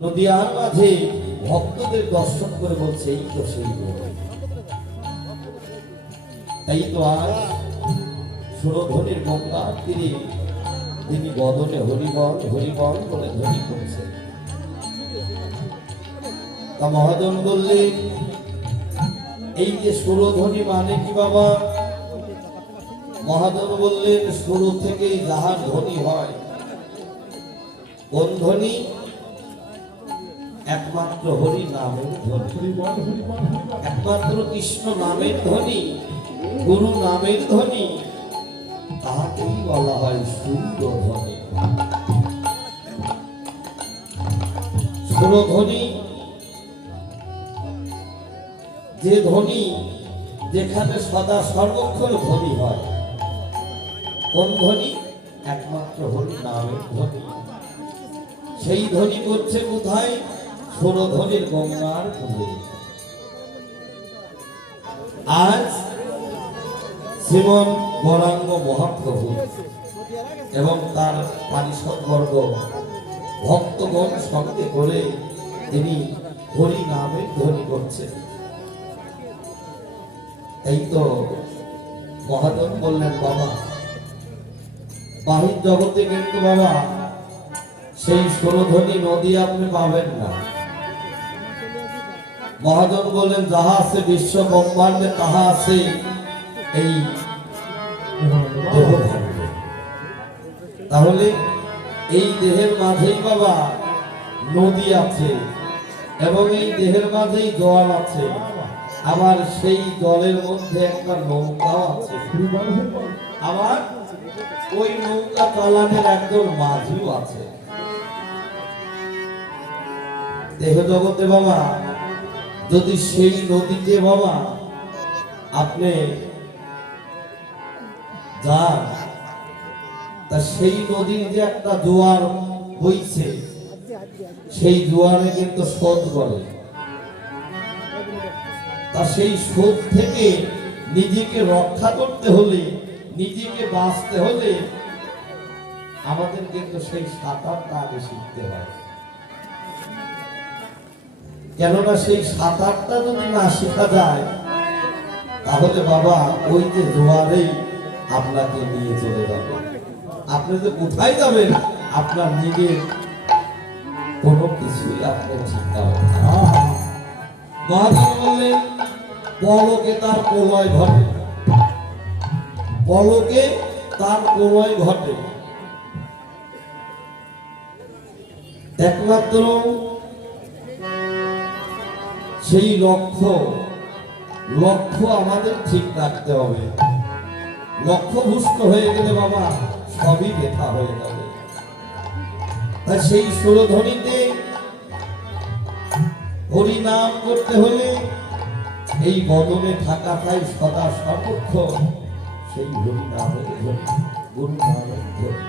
নদিয়ার মাঝে ভক্তদের দর্শন করে বলছে এই তো সেই লোক। তাই তো আজ সুরধ্বনির গঙ্গার তীরে তিনি বদনে হরিবল হরিবল বলে ধ্বনি করছেন। তা মহাজন বললেন এই যে সুরধ্বনি মানে কি বাবা? মহাজন বললেন সুর থেকেই যাহার ধ্বনি হয়। কোন ধ্বনি? একমাত্র হরি নামের ধ্বনি, একমাত্র কৃষ্ণ নামের ধ্বনি, গুরু নামের ধ্বনি, তাহাকেই বলা হয় সুরধ্বনি। সুরধ্বনি যে ধ্বনি, যেখানে সদা সর্বক্ষণ ধ্বনি হয়। কোন ধ্বনি? একমাত্র হরি নামের ধ্বনি। সেই ধ্বনি করছে কোথায়? সুরধ্বনির গঙ্গার তীরে। আজ শ্রীমন গৌরাঙ্গ মহাপ্রভু এবং তার পারিষদবর্গ ভক্তগণ সঙ্গে করে তিনি হরি নামে ধ্বনি করছেন। এই তো মহাজন বললেন বাবা, বাহির জগতে কিন্তু বাবা সেই সুরধ্বনি নদী আপনি পাবেন না। মহাজন বললেন যাহা আছে বিশ্ব ব্রহ্মাণ্ডে তাহা আছে এই দেহ ভাণ্ডে। তাহলে এই দেহের মাঝেই বাবা নদী আছে এবং এই দেহের মাঝেই জল আছে, আবার সেই জলের মধ্যে একটা নৌকাও আছে, আবার ওই নৌকা চালানের একজন মাঝিও আছে। দেহ জগতে বাবা যদি সেই নদীতে বাবা আপনি যান, তা সেই নদীর যে একটা জোয়ার বইছে, সেই জোয়ারে কিন্তু স্রোত বলে। তা সেই স্রোত থেকে নিজেকে রক্ষা করতে হলে, নিজেকে বাঁচতে হলে আমাদের কিন্তু সেই সাঁতারটা আগে শিখতে হয়। কেননা সেই সাঁতারটা যদি না শেখা যায় তাহলে বাবা ওই যে জোয়ারেই আপনাকে নিয়ে চলে যাবে। আপনি যে কোথায় যাবেন আপনার নিজের কোনো কিছুই আপনার চিন্তা হবে না। মহাজন বললেন পলকে তার প্রলয় ঘটে, পলকে তার প্রলয় ঘটে। একমাত্র সেই লক্ষ্য আমাদের ঠিক রাখতে হবে। লক্ষ্যভ্রষ্ট হয়ে গেলে বাবা সবই ব্যথা হয়ে যাবে। তাই সেই সুরধ্বনিতে হরি নাম করতে হলে এই বদনে থাকা চাই সদা সর্বক্ষণ সেই হরি নামের ধ্বনি, গুরু নামের ধ্বনি।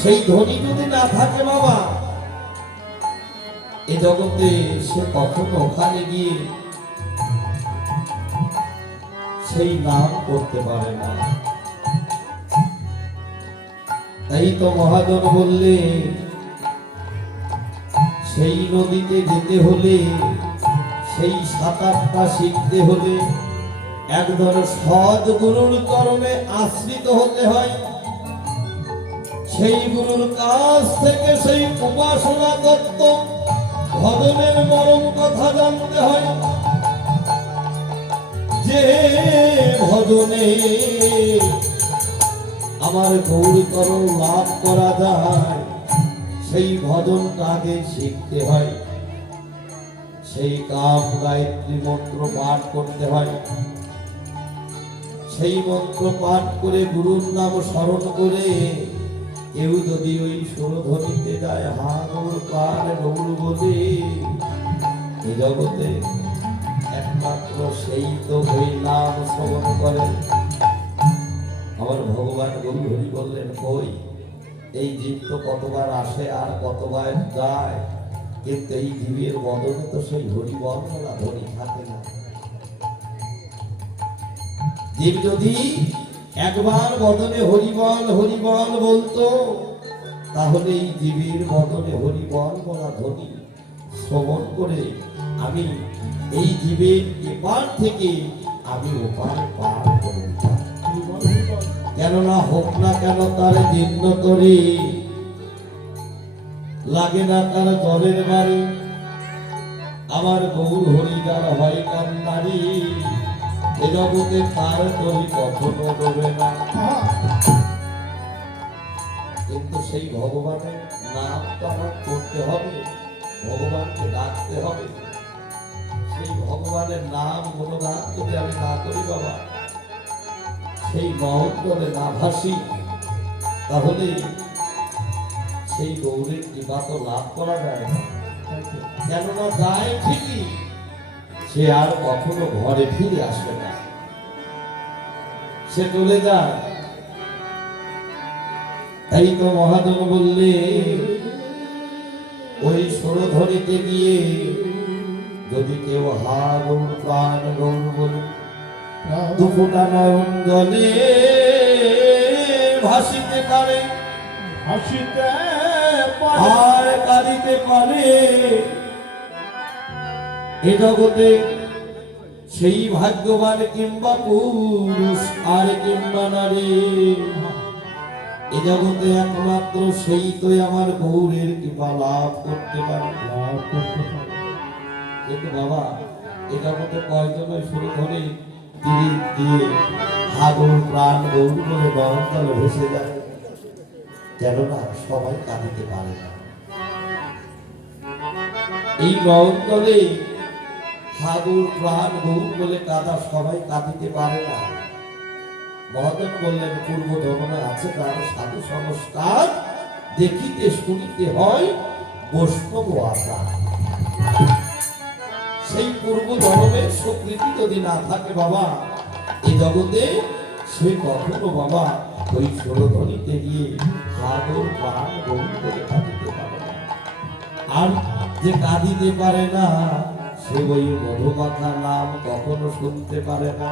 সেই ধ্বনি যদি না থাকে বাবা এ জগতে সে কখনো ওখানে গিয়ে সেই নাম করতে পারে না। তাই তো মহাজন বললে সেই নদীতে যেতে হলে, সেই সাঁতারটা শিখতে হলে একজন সৎ গুরুর চরণে আশ্রিত হতে হয়। সেই গুরুর কাছ থেকে সেই উপাসনা তত্ত্ব ভজনের মরম কথা জানতে হয়। যে ভজনে আমার গৌরতর লাভ করা যায় সেই ভজনটা আগে শিখতে হয়। সেই কাম গায়ত্রী মন্ত্র পাঠ করতে হয়। সেই মন্ত্র পাঠ করে গুরুর নাম স্মরণ করে কেউ যদি ওই সুরধ্বনিতে যায় হা গৌর প্রাণ গৌর বলে, এই জগতে একমাত্র সেই তো ওই নাম শ্রবণ করেন। আমার ভগবান গৌর হরি বললেন কই এই জীব তো কতবার আসে আর কতবার যায়, কিন্তু এই জীবের বদনে তো সেই হরি বলা ধরি থাকে না। জীব যদি একবার বদনে হরিবল হরিবল বলতো তাহলে এই জীবের বদলে হরিবল বলা ধ্বনি শ্রবণ করে আমি এই জীবের এপার থেকে আমি ওপার পার করে যাব। কেননা হোক না কেন তার জীর্ণ তরি, লাগে না তার জলের বাড়ি, আমার গৌর হরিদার হয় কান্নারি, এ জগতে তার তরি কখনো ডোবে না। কিন্তু সেই ভগবানের নাম তো আমার করতে হবে, ভগবানকে ডাকতে হবে। সেই ভগবানের নাম গুণগান যদি আমি না করি বাবা, সেই মহত্তরে না ভাসি, তাহলে সেই গৌরের কৃপা তো লাভ করা যায় না। কেননা যায় ঠিকই, সে আর কখনো ঘরে ফিরে আসবে না, সে চলে যায়। তাই তো মহাজন বললে ওই সুরধরিতে গিয়ে যদি কেউ হা গৌর প্রাণ গৌর বলে, দুফোটা নয়ন জলে ভাসিতে পারে, হাসিতে আর কাঁদিতে পারে, এ জগতে সেই ভাগ্যবান কিংবা পুরুষ আর কিংবা নারী, এ জগতে একমাত্র সেই তো আমার গৌরের কৃপা লাভ করতে পারে। কিন্তু বাবা, এ জগতে কয়জনের শুরু ধরে তীর দিয়ে হাগর প্রাণ গৌর বলে নয়নজলে ভেসে যায়, কেননা সবাই কাঁদিতে পারে না। এই নয়নজলে হাগর প্রাণ গৌর বলে কাঁদা সবাই কাঁদিতে পারে না। মহাজন বললেন পূর্ব জন্মে আছে তার সাধু সংস্কার, দেখিতে শুনিতে হয় বৈষ্ণব আচার। সেই পূর্ব জন্মের স্বীকৃতি যদি না থাকে বাবা, এই জগতে সে কখনো বাবা ওই সুরধ্বনিতে গিয়ে হাগর প্রাণ গৌর করে কাঁদিতে পারে না। আর যে কাঁদিতে পারে না, সে ওই মধুমাখা নাম কখনো শুনতে পারে না।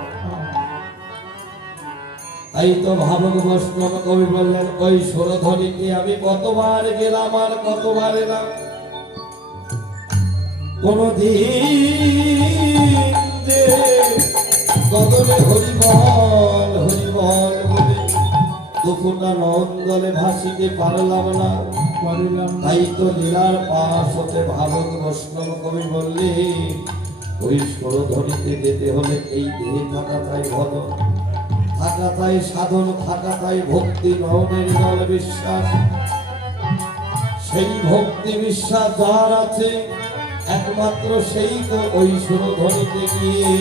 তাই তো ভাবক বৈষ্ণব কবি বললেন ওই সুরধ্বনিতে আমি কতবার গেলাম আর কতবার এলাম, কোনদিন যে গগনে হরিবল হরিবল বলে দুফোটা নয়নজলে ভাসিতে পারলাম না। তাই তো লীলার পাশ হতে ভাবক বৈষ্ণব কবি বললে ওই সুরধ্বনিতে যেতে হলে এই দেহে থাকা চাই ভজন, থাকা চাই সাধন, থাকা চাই ভক্তি নয়নের জল বিশ্বাস। সেই ভক্তি বিশ্বাস যার আছে একমাত্র সেই তো ওই সুরধ্বনিতে গিয়ে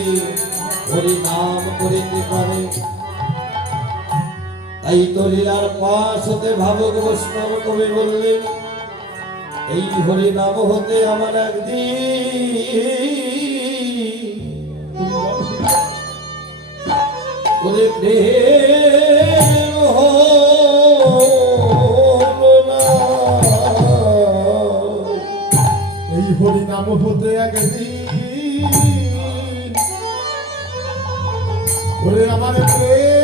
হরি নাম করিতে পারে। তাই তো লীলার পাশ হতে ভাবক বৈষ্ণব কবি বললেন এই হরি নাম হতে আমার একদিন প্রেম হলো না। এই হরি নাম হতে একদিন ওরে আমার প্রেম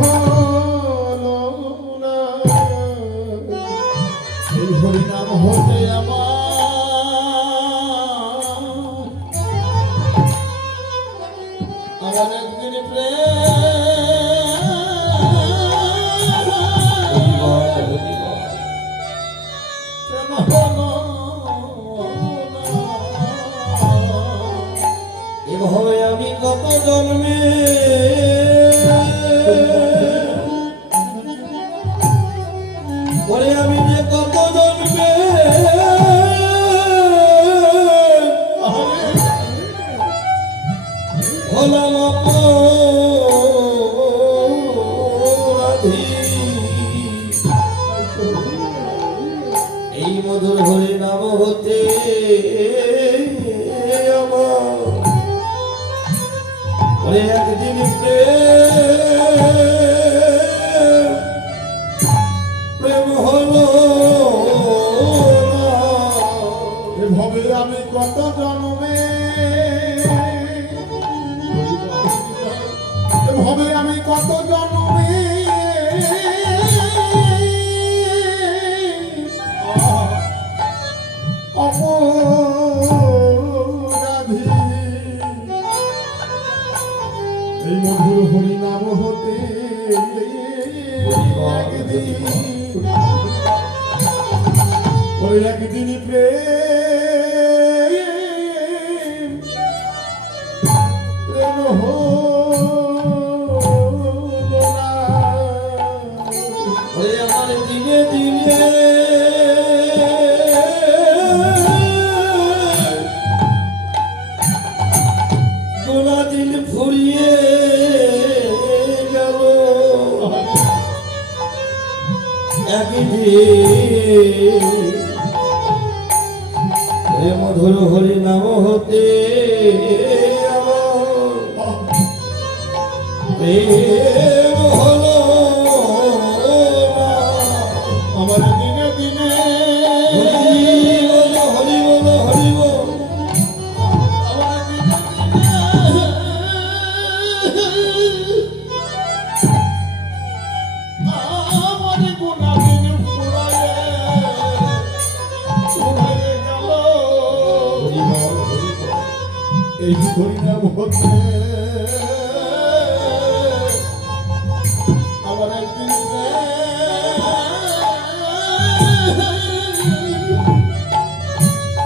হলো না। এই হরি নাম হতে আমার একদিন প্রেম এভাবে আমি কত জন্মে মধুর হরি নাম হতে একদিন ওরে একদিন প্রেম প্রেম হলো না। ওরে আমার দিনে দিনে গোনা দিন ফুরিয়ে গেল একদিন হে মধুর হরি নাম হতে আমার প্রেম হলো না। আমার দিনে দিনে হরি বল হরি বল আমার দিনে দিনে আমার গুনাহ দিন ফুরায়ে ফুরায়ে গেল। হরি বল হরি বল এই হরি নাম হতে আমার একদিন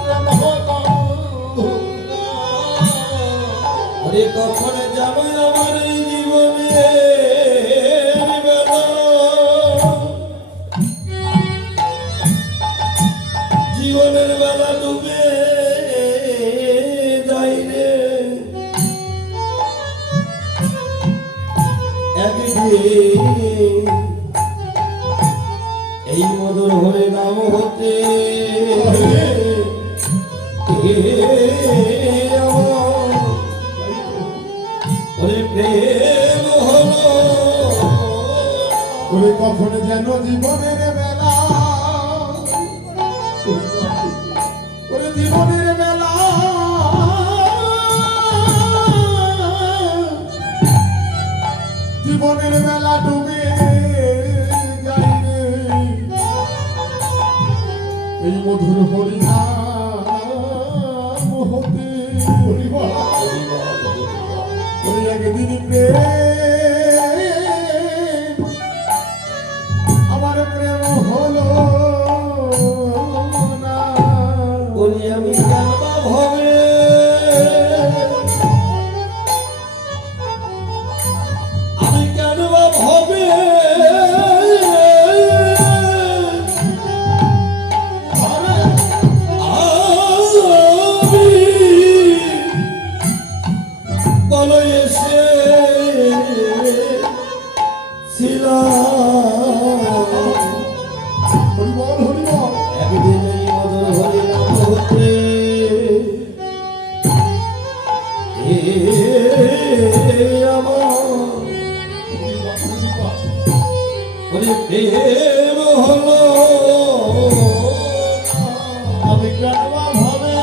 প্রেম হলো না। ওরে কখন যাবে আমার এই জীবনে জীবনের বেলা ডুবে যাই রে একদিন এই মধুর হরে নাম হতে ওরে প্রেম হলো ওরে কখন যেন জীবনের বেলা ওরে জীবনের বেলা জীবনের বেলা ডুবে যাই রে এই মধুর হরি নাম হতে হরি বল ওরে একদিন প্রেম আমার প্রেম হলো না। বলি আমি জানবা ভবে আমি জানবা ভবে আমি বলো এসে ছিলাম হরি বল হরি বল একদিন এই মধুর হরি নাম হতে আমার ওরে প্রেম হলো আমি কানবা ভাবে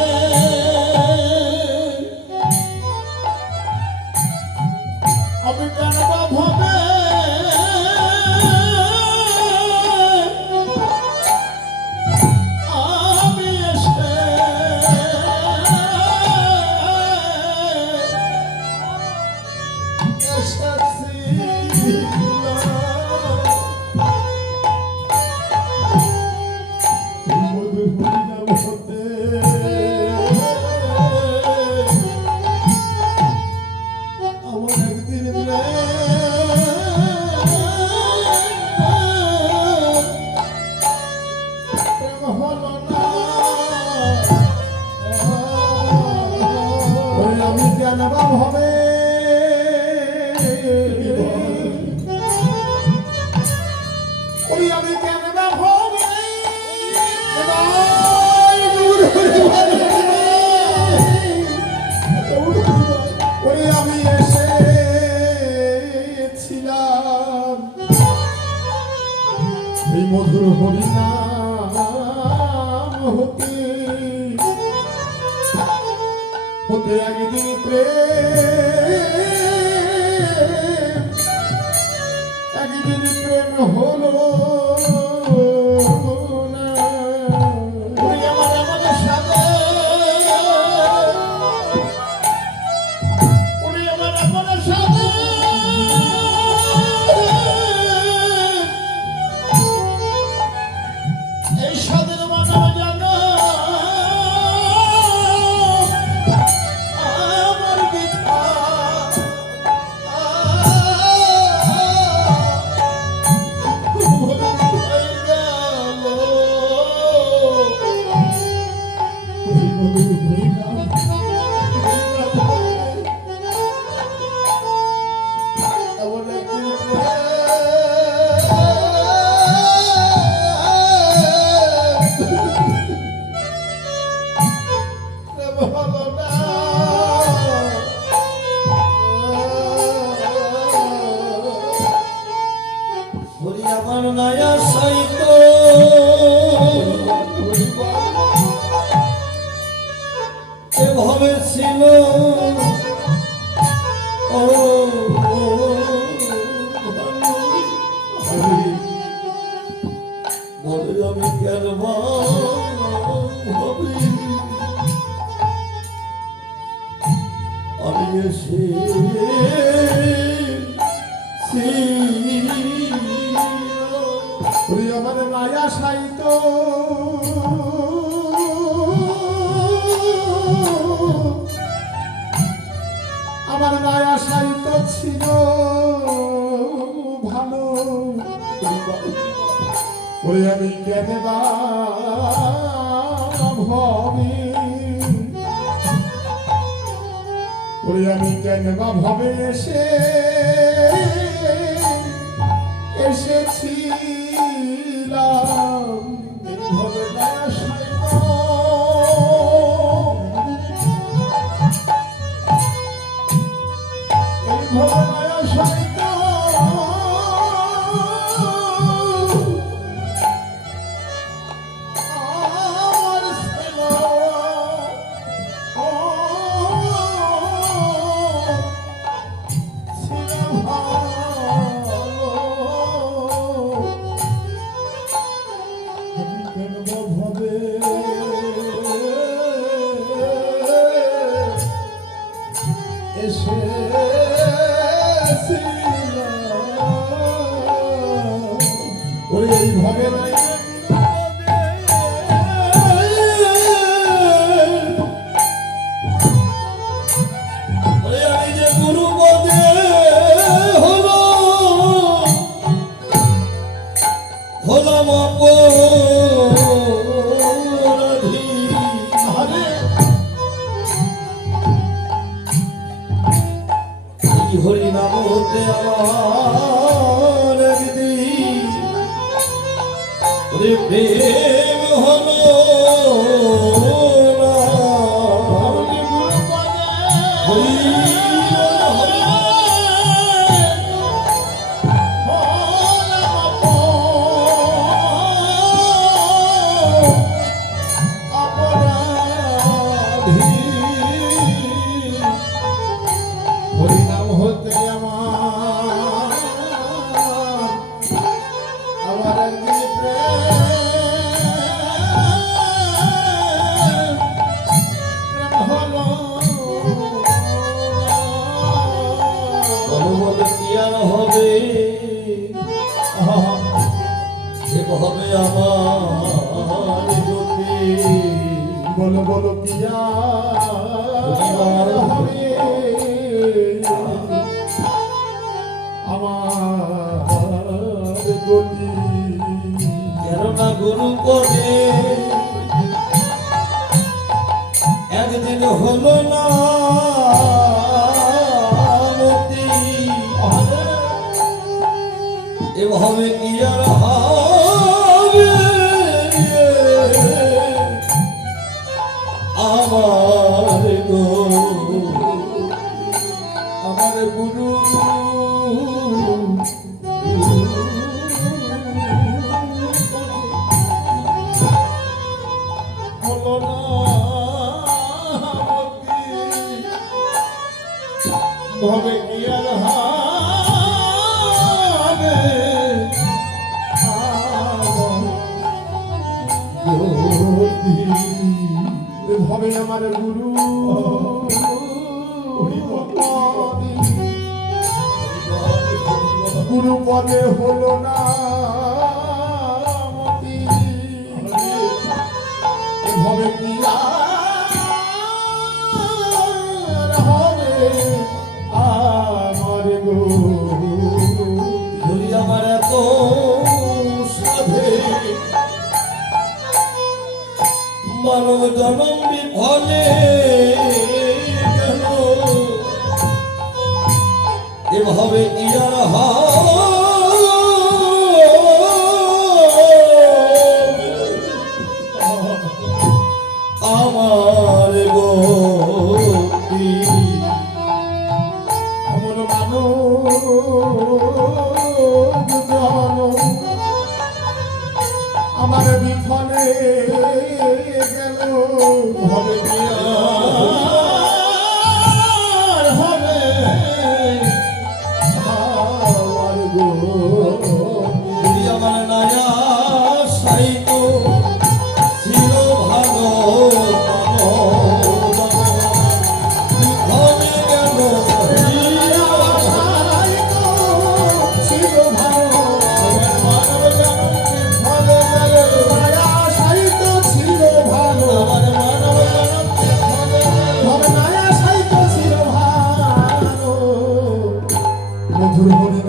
আমি কানবা ভাবে আমি এসে আমি জানবা হবে ওই আমি জানবা হবে ওই আমি এসেছিলাম এই মধুর হরি নাম হতে হতে একদিন প্রেম একদিন প্রেম হলো না। ওই আমার সাথে ওই আমার সাথে এমন একদিন প্রেম হলো না। বলি আমার নয়া সাইত এভাবে ছিল ও বলে আমি কেন ভাবি আমি এসে আমার মায়া সাইত আমার মায়া সাইত ছিল ভালো। ওরে আমি কেন ভবে ওরে আমি কেন ভবে এসেছিলাম এইভাবে মায়া সাইত এইভাবে মায়া সাইত আমার ছিল ছিল ভালো। আমি কেন ভাবে ওরে এইভাবে নাই আমি যে গুরু পদে হলো হলাম অপরাধী এই হরি নাম হতে আমার একদিন ওরে প্রেম হলো না। হরি হরিনাম হতে আমার একদিন প্রেম হলো অনুভব কি আর হবে হবে আমার গতি। বলো বলো পিয়া হবে আমার গতি। কেননা গুরু পদে একদিন হলো না মতি। এভাবে কি আর হবে আমার গো আমার গুরু হলো না ভবে কি আর হবে ভবে আমার গুরু গুরু পদে হলো না মতি। এভাবে কি আর হবে আমার গো বলি আমার এত সাধে মানব জনম বিফলে গেল এভাবে কি আর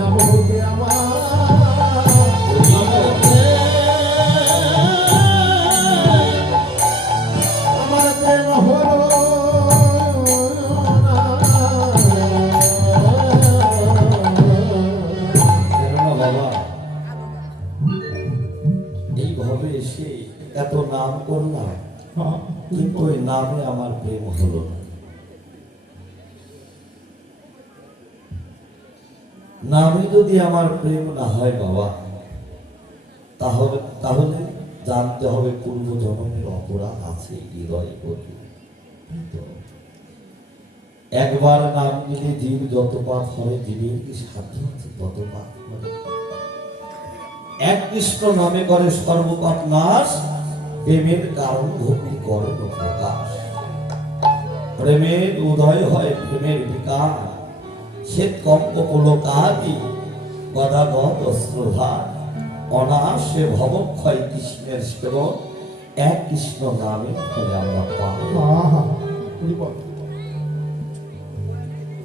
নাম হতে আমার আমার প্রেম হলো না। কেননা বাবা এইভাবে এসে এত নাম করলাম, কিন্তু ওই নামে আমার প্রেম হলো না। নামে যদি আমার প্রেম না হয় বাবা, তাহলে তাহলে জানতে হবে পূর্ব জন্মের অপরাধ আছে হৃদয়ে প্রচুর। একবার নাম নিলে জীব যত পাপ হয়, জীবের কি সাধ্য আছে তত পাপ করে। এক কৃষ্ণ নামে করে সর্বপাপ নাশ, প্রেমের কারণ ভক্তি করণ প্রকাশ। প্রেমের উদয় হয় প্রেমের বিকাশ, শ্বেত কম্প পুলকাদি গদাগদ অস্ত্রধার। অনাশে ভবক্ষয় কৃষ্ণের সেবক, এক কৃষ্ণ নামে ফলে আমরা পাই।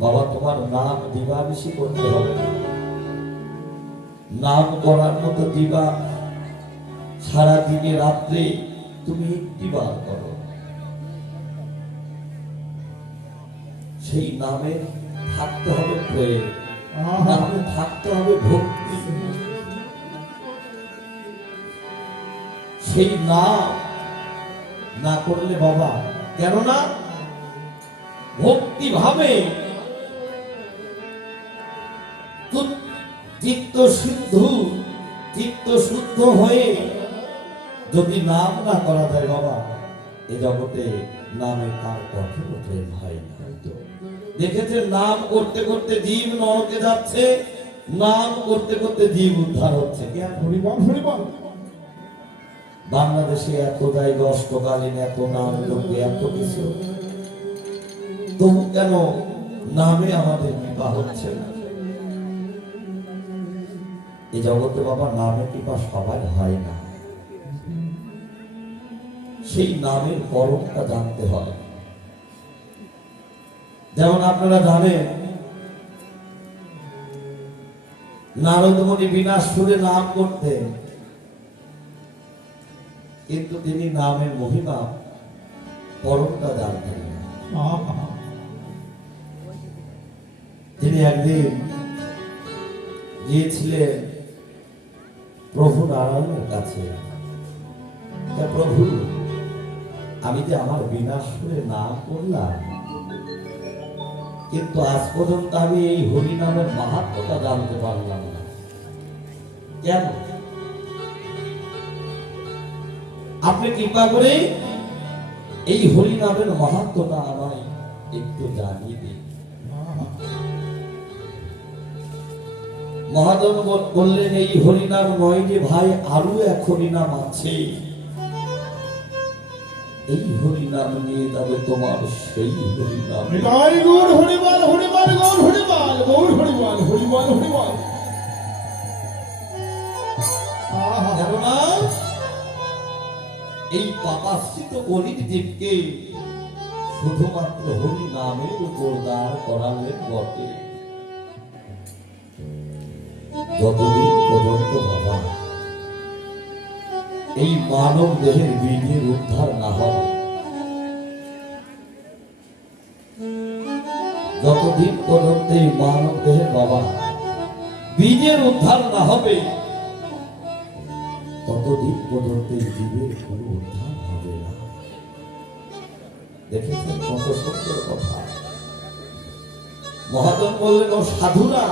বাবা তোমার নাম দিবা বেশি করতে হবে না। নাম করার মতো দিবা সারা দিনে রাত্রে তুমি একটি বার করো। সেই নামে থাকতে হবে প্রেম, নামে থাকতে হবে ভক্তি। সেই নাম না করলে বাবা, কেননা ভক্তি ভাবে চিত্ত শুদ্ধ হয়ে যদি নাম না করা যায় বাবা, এ জগতে নামে তার কখনো প্রেম হয় না। দেখেছেন নাম করতে করতে জীব নরকে যাচ্ছে, নাম করতে করতে জীব উদ্ধার হচ্ছে। বাংলাদেশে এত জায়গা অষ্টকালীন, এত নাম লোকে, এত কিছু, তবু কেন নামে আমাদের কৃপা হচ্ছে না? এই জগতে বাবা নামে কৃপা সবার হয় না। সেই নামের পরমটা জানতে হয়। যেমন আপনারা জানেন নারদমণি বিনা সুরে নাম করতেন, কিন্তু তিনি নামের মহিমা পরমটা জানতেন না। তিনি একদিন গিয়েছিলেন প্রভু নারায়ণের কাছে। প্রভু, আমি যে আমার বিনা সুরে নাম করলাম, কিন্তু আজ পর্যন্ত আমি এই হরি নামের মাহাত্ম্যটা জানতে পারলাম না, কেন? আপনি কৃপা করে এই হরি নামের মাহাত্ম্যটা আমায় একটু জানিয়ে দিন। মহাজন বললেন, এই হরিনাম নয় যে ভাই, আরো এক হরিনাম আছে। এই হরিনাম নিয়ে যাবে তোমার সেই হরিনাম। গৌর হরিবল হরিবল গৌর হরিবল গৌর হরিবল হরিবল হরিবল। কেননা এই পাপাশ্রিত কলির জীবকে শুধুমাত্র হরি নামের উপর দাঁড় করালেন বটে। যতদিন পর্যন্ত বাবা এই মানব দেহের বীজের উদ্ধার না হবে, যতদিন পর্যন্ত এই মানব দেহের বাবা বীজের উদ্ধার না হবে, ততদিন পর্যন্ত এই জীবের কোনো উদ্ধার হবে না। দেখেছেন কত সুন্দর কথা। মহাজন বললেন, ও সাধুরা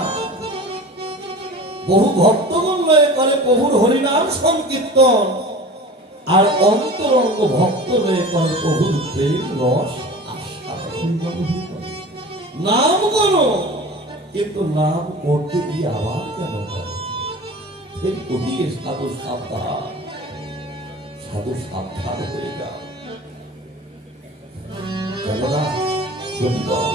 বহু ভক্তগণ লয়ে করে প্রভুর হরিনাম সংকীর্তন, আর অন্তরঙ্গ ভক্ত লয়ে করে প্রভুর প্রেম রস আস্বাদন। নাম করো, কিন্তু নাম করতে গিয়ে আবার কেন করো? ফের করিয়ে সাধু সাবধান, সাধু সাবধান হয়ে যাও। কেননা হরিবল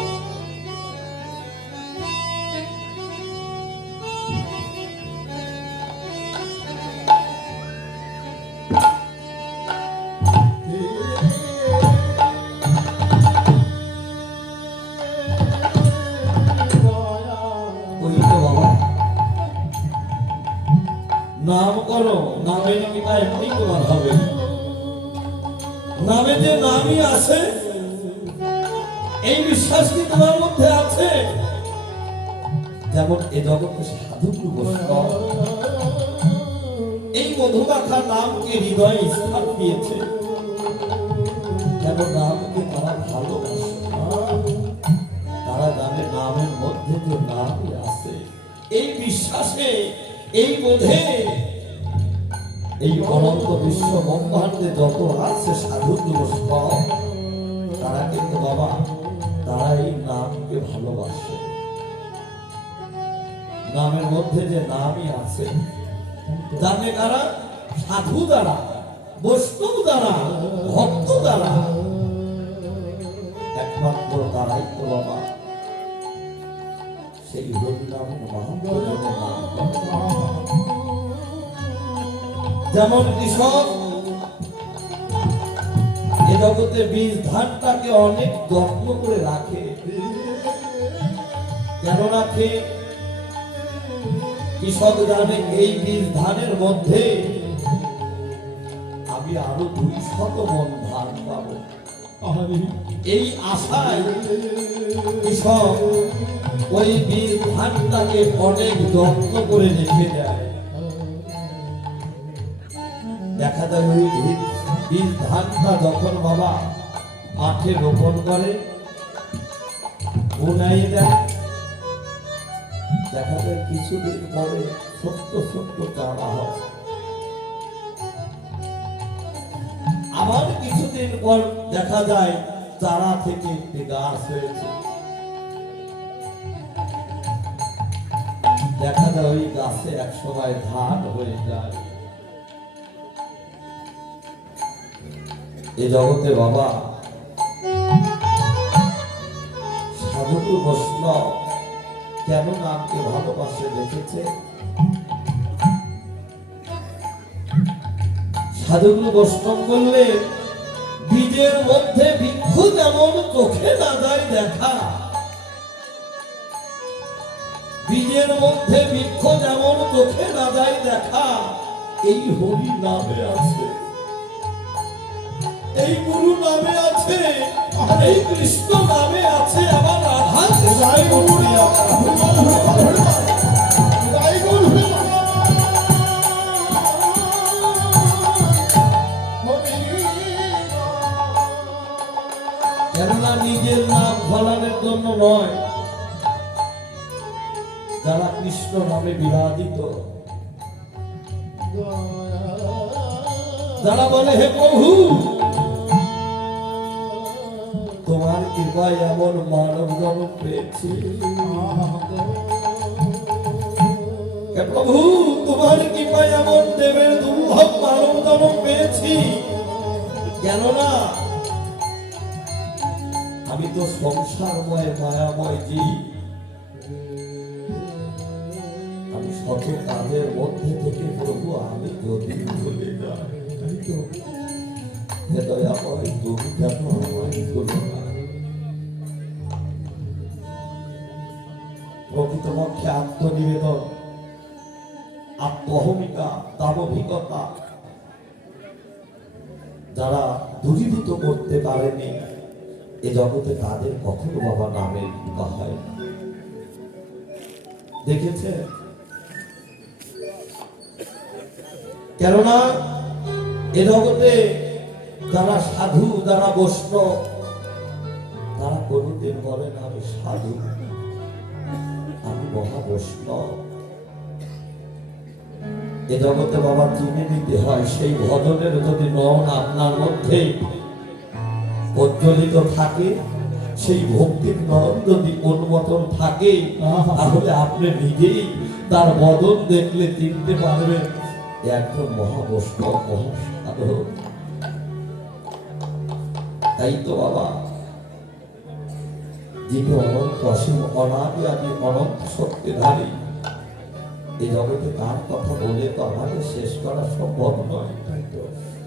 নাম করো, নামের কৃপা এমনি তোমার হবে। নামে যে নামই আছে, এই বিশ্বাস কি তোমার মধ্যে আছে? যেমন এ জগতে সাধু বৈষ্ণব এই মধুমাখা নামকে হৃদয়ে স্থান দিয়েছে, যেন নামকে তারা ভালোবাসে। তারা জানে নামের মধ্যে যে নামই আছে, এই বিশ্বাসে, এই বোধে এই অনন্ত বিশ্ব ব্রহ্মাণ্ডে যত আছে সাধু বৈষ্ণব, তারা কিন্তু বাবা তারা এই নামকে ভালোবাসে। নামের মধ্যে যে নামই আছে জানে কারা? সাধু দ্বারা, বৈষ্ণব দ্বারা, ভক্ত দ্বারা, একমাত্র তারাই তো বাবা সেই হরিনাম মহাপ্রভুর নাম। যেমন কৃষক এ জগতে বীজ ধানটাকে অনেক যত্ন করে রাখে। কেন রাখে? কৃষক জানে এই বীজ ধানের মধ্যে আমি আরো 200 মণ ধান পাবো। এই আশায় কৃষক ওই বীজ ধানটাকে অনেক যত্ন করে রেখে দেয়। দেখা যায় ওই বীজ ধানটা যখন বাবা মাঠে রোপণ করে, বুনাই দেয়, দেখা যায় কিছুদিন পরে ছোট্ট ছোট্ট চারা হয়। আবার কিছুদিন পর দেখা যায় চারা থেকে একটি গাছ হয়েছে। দেখা যায় ওই গাছে এক সময় ধান হয়ে যায়। এ জগতে বাবা সাধু বৈষ্ণব কেন নামকে ভালোবাসে দেখেছে? সাধু বৈষ্ণব বললে বীজের মধ্যে বৃক্ষ যেমন চোখে না যায় দেখা, বীজের মধ্যে বৃক্ষ যেমন চোখে না যায় দেখা, এই হরি নামে আছে, এই গুরু নামে আছে, এই কৃষ্ণ নামে আছে, আবার রাধা কৃষ্ণের মধ্যে আছে। কেননা নিজের নাম ফলানোর জন্য নয়, যারা কৃষ্ণ নামে বিরাজিত, যারা বলে হে প্রভু তোমার কৃপায় এমন মানব জন্ম পেয়েছি, হে প্রভু তোমার কৃপায় এমন দেবের দুর্লভ মানব জন্ম পেয়েছি, কেননা আমি তো সংসারময় মায়াময় জীব, আমি শত কাজের মধ্যে থেকে প্রভু আমি যদি ভুলে যাই, হে দয়াময় তুমি কেন আমায় ভুলো না? প্রকৃতপক্ষে আত্মনিবেদন, আত্মহমিকা, দানবিকতা যারা দূরীভূত করতে পারেনি এ জগতে তাদের কখনো বাবা নামের কৃপা হয় না। দেখেছে? কেননা এ জগতে যারা সাধু, যারা বৈষ্ণব, তারা কোনোদিন বলে না আমি সাধু, আমি মহা বৈষ্ণব। এ জগতে বাবা চিনে নিতে হয়, সেই ভজনের যদি নয়ন আপনার মধ্যে প্রজ্বলিত থাকে, সেই ভক্তির নয়ন যদি অনুমতন থাকে, তাহলে আপনি নিজেই তার বদন দেখলে চিনতে পারবেন একজন মহাবৈষ্ণব, মহাসাধক। তাই তো বাবা যিনি অনন্ত অসীম অনাদি আদি অনন্ত শক্তিধারী, এই জগতে তার কথা বলে তো আমাদের শেষ করা সম্ভব নয়।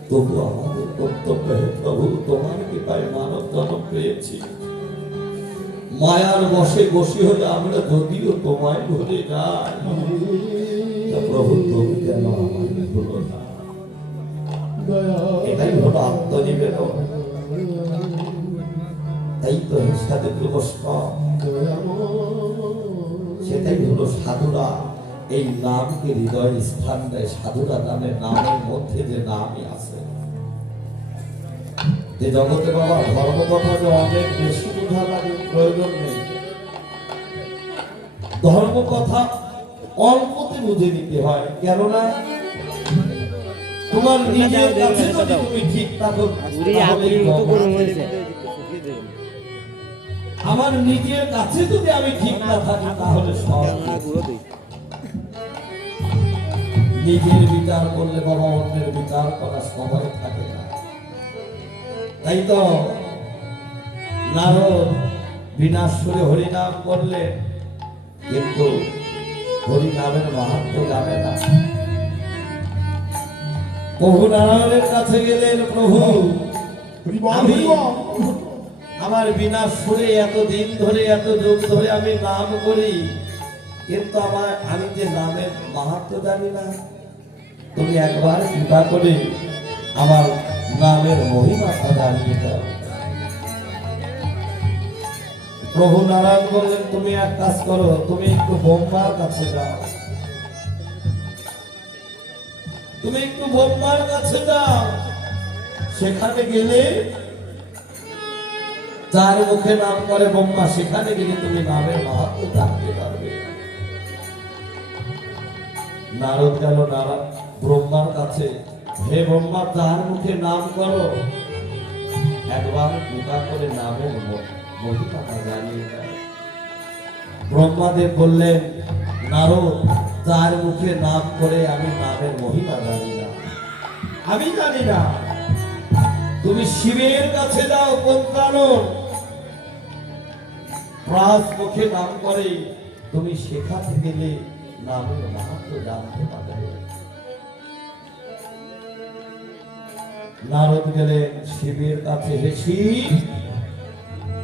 তবু আমাদের কর্তব্য, হে প্রভু তোমার কৃপায় মানব জন্ম পেয়েছি, মায়ার বশে বসি হলে আমরা যদিও তোমায় ভুলে যাই, প্রভু প্রভু তুমি কেন আমার ভুলো না? এটাই হলো আত্মনিবেদন। তাই তো সাধু প্রশ্ন, সেটাই হলো সাধুরা এই নামকে হৃদয়ের স্থান দেয়। সাধুরা নামের নামের মধ্যে যে নামই আছে। যে জগতে বাবা ধর্ম কথা যে অনেক বেশি বোঝা লাগে, প্রয়োজন নেই। ধর্ম কথা অল্পতে বুঝে নিতে হয়, কেননা তোমার নিজের কাছে যদি তুমি ঠিক থাকো, তাহলেই আমার নিজের কাছে যদি আমি ঠিক না থাকি, তাহলে সব নিজের বিচার করলে বাবা অন্যের বিচার করার সময় থাকে না। তাই তো নারদ বিনা সুরে হরিনাম করলেন, কিন্তু হরিনামের মাহাত্ম্য জানে না। প্রভু নারায়ণের কাছে গেলেন, প্রভু আমি আমার বিনা সুরে এত দিন ধরে এত যুগ ধরে আমি নাম করি, কিন্তু আমি যে নামের মাহাত্ম্য জানি না। তুমি একবার কৃপা করে আমার নামের মহিমাটা জানিয়ে দাও। প্রভু নারায়ণ বললেন, তুমি এক কাজ করো, তুমি একটু ব্রহ্মার কাছে যাও। তুমি একটু ব্রহ্মার কাছে যাও। সেখানে গেলে যার মুখে নাম করে ব্রহ্মা, সেখানে গেলে তুমি নামের মাহাত্ম্য জানতে পারবে। নারদ গেল ব্রহ্মার কাছে। হে ব্রহ্মা, যার মুখে নাম করো, একবার কৃপা করে নামের মহিমাটা জানিয়ে দাও। ব্রহ্মাদেব বললেন, নারদ, যার মুখে নাম করে আমি নামের মহিমা জানি না, আমি জানি না। তুমি শিবের কাছে যাও, পঞ্চানন প্রাস মুখে নাম করে, তুমি সেখানে গেলে নামের মাহাত্ম্য জানতে পারবে। নারদ গেলেন শিবের কাছে। হে শিব,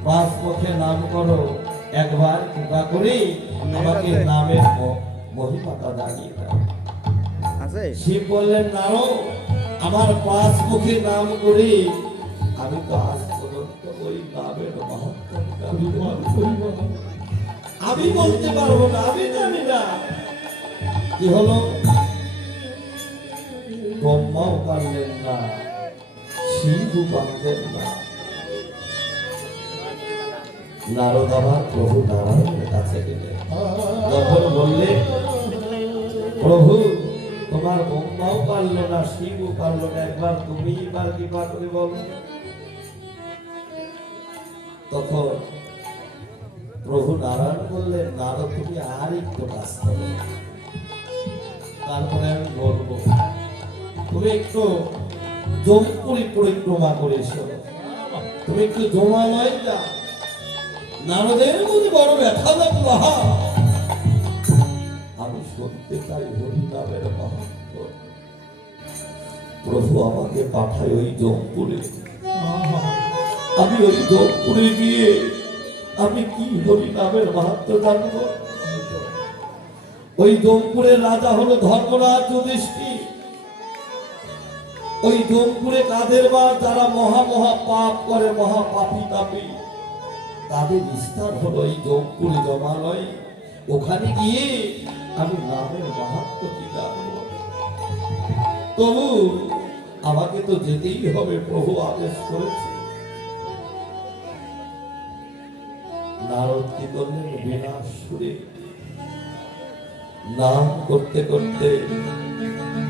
পাঁচ মুখে নাম করো, একবার কৃপা করে আমাকে নামের মহিমাটা জানিয়ে দাও। শিব বললেন, নারদ, আমার পাঁচ মুখে নাম করে আমি তো আজ পর্যন্ত ওই নামের মাহাত্ম্য আমি বলতে পারবো না, আমি জানি না। কি হলো? ব্রহ্মাও পারলেন না, শিবও পারলেন না। নারদ আবার প্রভু নারায়ণের কাছে গেলেন। তখন বললে, প্রভু, তোমার ব্রহ্মাও পারলো না, শিবও পারলো না, একবার তুমি এবার কৃপা করে বলো। তখন প্রভু নারায়ণ বললেন, নারদ, তুমি আর একটু কাজ করো, তারপরে আমি বলবো। তুমি একটু জমপুরি পরিক্রমা করে এসো, তুমি একটু জমালয় যাও। নারদের মধ্যে বড় ব্যথা লাগলো, আমি শুনতে চাই হরি নামের মাহাত্ম্য। প্রভু আমাকে পাঠায় ওই জমপুরে। আমি ওই জমপুরে গিয়ে আমি কি হরি নামের মাহাত্ম্য জানবো? ওই জমপুরের রাজা হলো ধর্মরাজ যুধিষ্ঠির। ওই জমপুরে কাদের বা যারা মহা মহা পাপ করে, মহা পাপী তাপী, তাদের স্থান হলো এই জমপুরে জমালয়। ওখানে গিয়ে আমি নামের মাহাত্ম্য কি জানবো? তবু আমাকে তো যেতেই হবে, প্রভু আদেশ করেছে। নারদ কি করলেন? বিনা সুরে নাম করতে করতে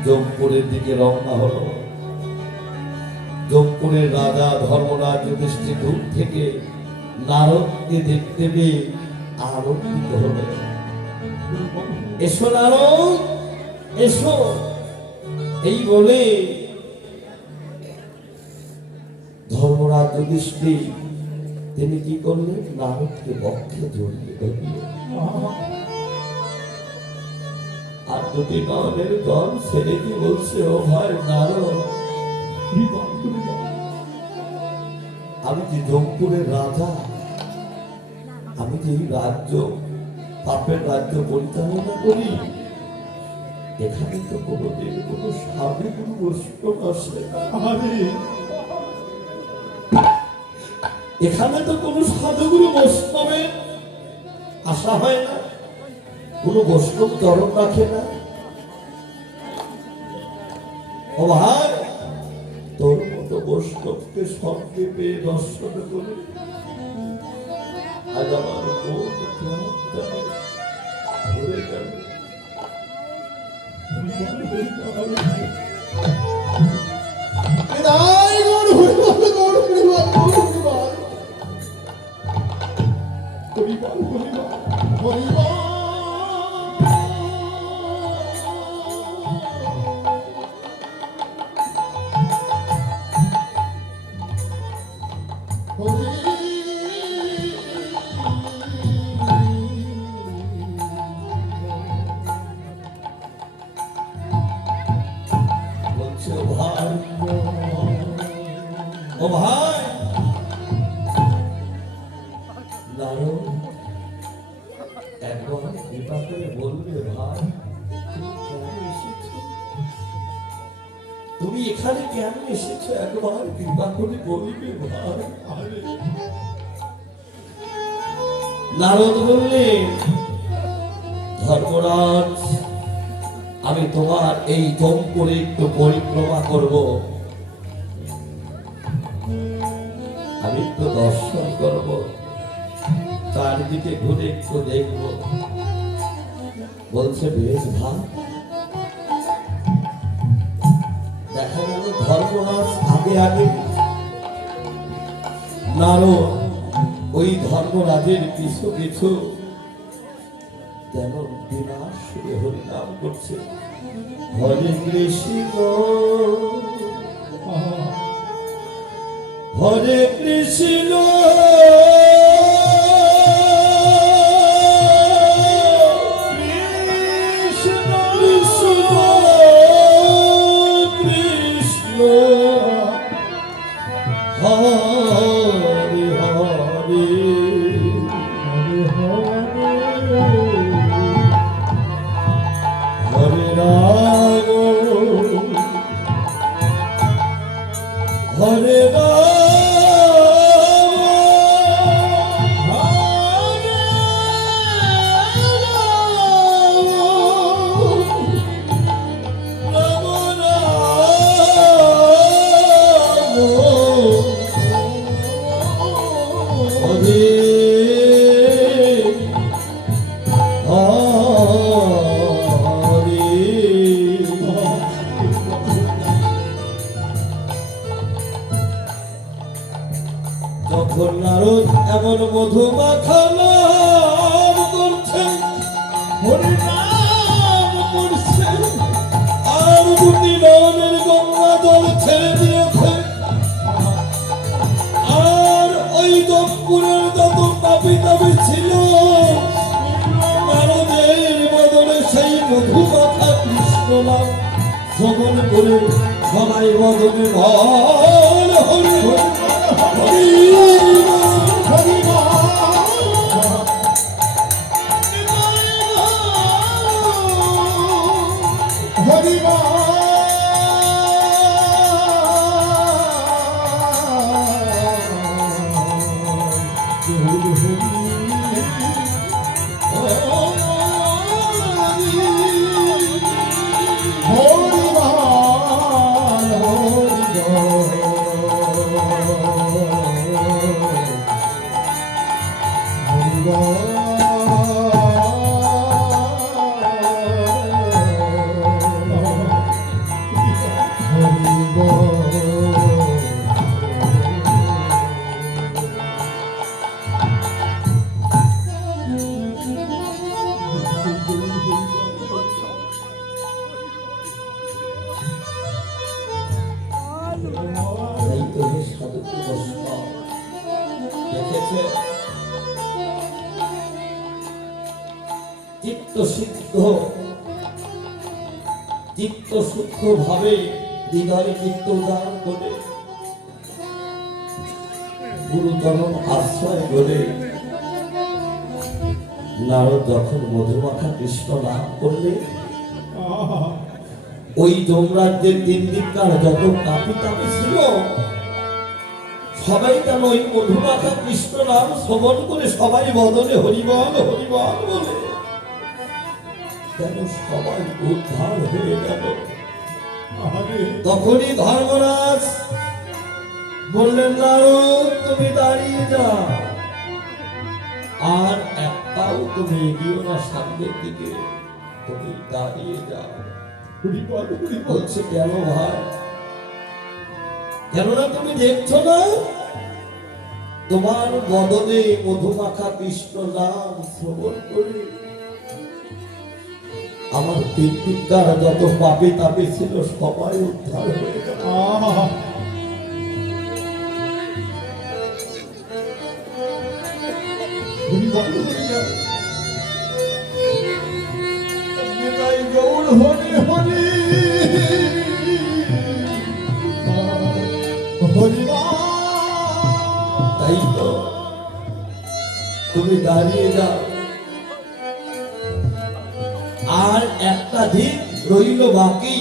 জমপুরের দিকে রওনা হলো। জমপুরের রাজা ধর্মরাজ যুধিষ্ঠির দূর থেকে নারদকে দেখতে পেয়ে আনন্দিত হলো। এসো নারদ, এসো, এই বলে ধর্মরাজ যুধিষ্ঠির তিনি কি করলেন? নারদকে বক্ষে জড়িয়ে ধরলেন। আর দুটি নয়নের জল ছেড়ে দিয়ে বলছে, ও ভাই নারদ, আমি যে জমপুরের রাজা, আমি যে রাজ্য, পাপের রাজ্য পরিচালনা করি, এখানে তো কোনোদিন কোনো সাধু গুরু বৈষ্ণব আসে না। আরে এখানে তো কোনো সাধুগুরু বৈষ্ণবের আশা হয় না, কোনো বৈষ্ণব চরণ রাখে না। ও ভাই, তোর মতো বৈষ্ণবকে সঙ্গে পেয়ে দর্শন করে আজ আমার মন প্রাণটা ভরে গেল। বিদায় গৌর হরিবল গৌর হরিবল গৌর হরিবল হরিবল হরিবল হরিবল বলছে, ও ভাই, ও ভাই, নারদ, একবার কৃপা করে বলবে ভাই, তুমি কেন এসেছো? তুমি এখানে কেন এসেছো? একবার কৃপা করে বলবে ভাই। আরে নারদ বললেন, ধর্মরাজ, আমি তোমার এই জমপুরে একটু পরিক্রমা করব, আমি একটু দর্শন করব, চারিদিকে ঘুরে একটু দেখব। বলছে বেশ ভাই। দেখা গেল ধর্মরাজ আগে আগে, নারদ ওই ধর্মরাজের পিছু পিছু যেন বিনাশ সুরে হরিনাম করছে। হরে কৃষ্ণ হরে কৃষ্ণ কৃষ্ণ কৃষ্ণ কৃষ্ণ হরে হরে হরে রাম হরে রাম যখন নারদ এমন মধুমাখা নাম করছেন, হরিনাম করছে আর দুটি নয়নের গঙ্গা জল ছেড়ে দিয়েছে, আর ওই জমপুরের যত পাপী দাবি ছিল, নারদের বদলে সেই মধুমাখা কৃষ্ণ নাম শ্রবণ করে সবাই বদলে বল হরি হরি এই তো হে সাধু বৈষ্ণব, দেখেছে চিত্ত শুদ্ধ ভাবে হৃদয়ে চিত্ত উদাহরণ করে গুরুচরণ আশ্রয় করে নারদ যখন মধুমাখা কৃষ্ণ নাম করলে, ওই যমরাজ্যের তিন দিককার যত কাপি তাপি ছিল সবাই কেন ওই মধুমাখা কৃষ্ণ নাম শ্রবণ করে সবাই বদলে হরিবল হরিবল বলে কেন সবাই উদ্ধার হয়ে গেল। আরে তখনই ধর্মরাজ বললেন, নারদ তুমি দাঁড়িয়ে যাও, আর এক পাও তুমি এগিয়েও না সামনের দিকে, তুমি দাঁড়িয়ে যাও। হরিবল হরিবল। বলছে কেন ভাই, কেননা তুমি দেখছো না তোমার বদনে মধুমাখা কৃষ্ণ নাম শ্রবণ করে আমার তিন দিককার যত পাপে তাপে ছিল সবাই উদ্ধার হয়ে গেল। আহা হরিবল হরিবল। নিতাই গৌর হরি হরি হরিবল। তাই তো তুমি দাঁড়িয়ে যাও, আর একটা দিক রইল বাকি,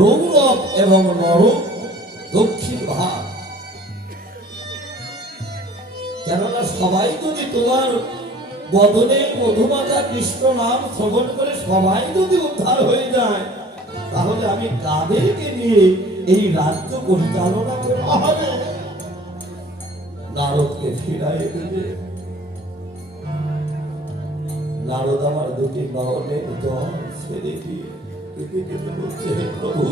রৌরব এবং নরক দক্ষিণ ভাগ। কেননা সবাই যদি তোমার বদনে মধুমাখা কৃষ্ণ নাম শ্রবণ করে সবাই যদি উদ্ধার হয়ে যায়, তাহলে আমি কাদেরকে নিয়ে এই রাজ্য পরিচালনা করব? আরে নারদকে ফিরাই দিলে নারদ আমার দুটি নয়নের জল ছেড়ে দিয়ে কেঁদে কেঁদে বলছে, হে প্রভু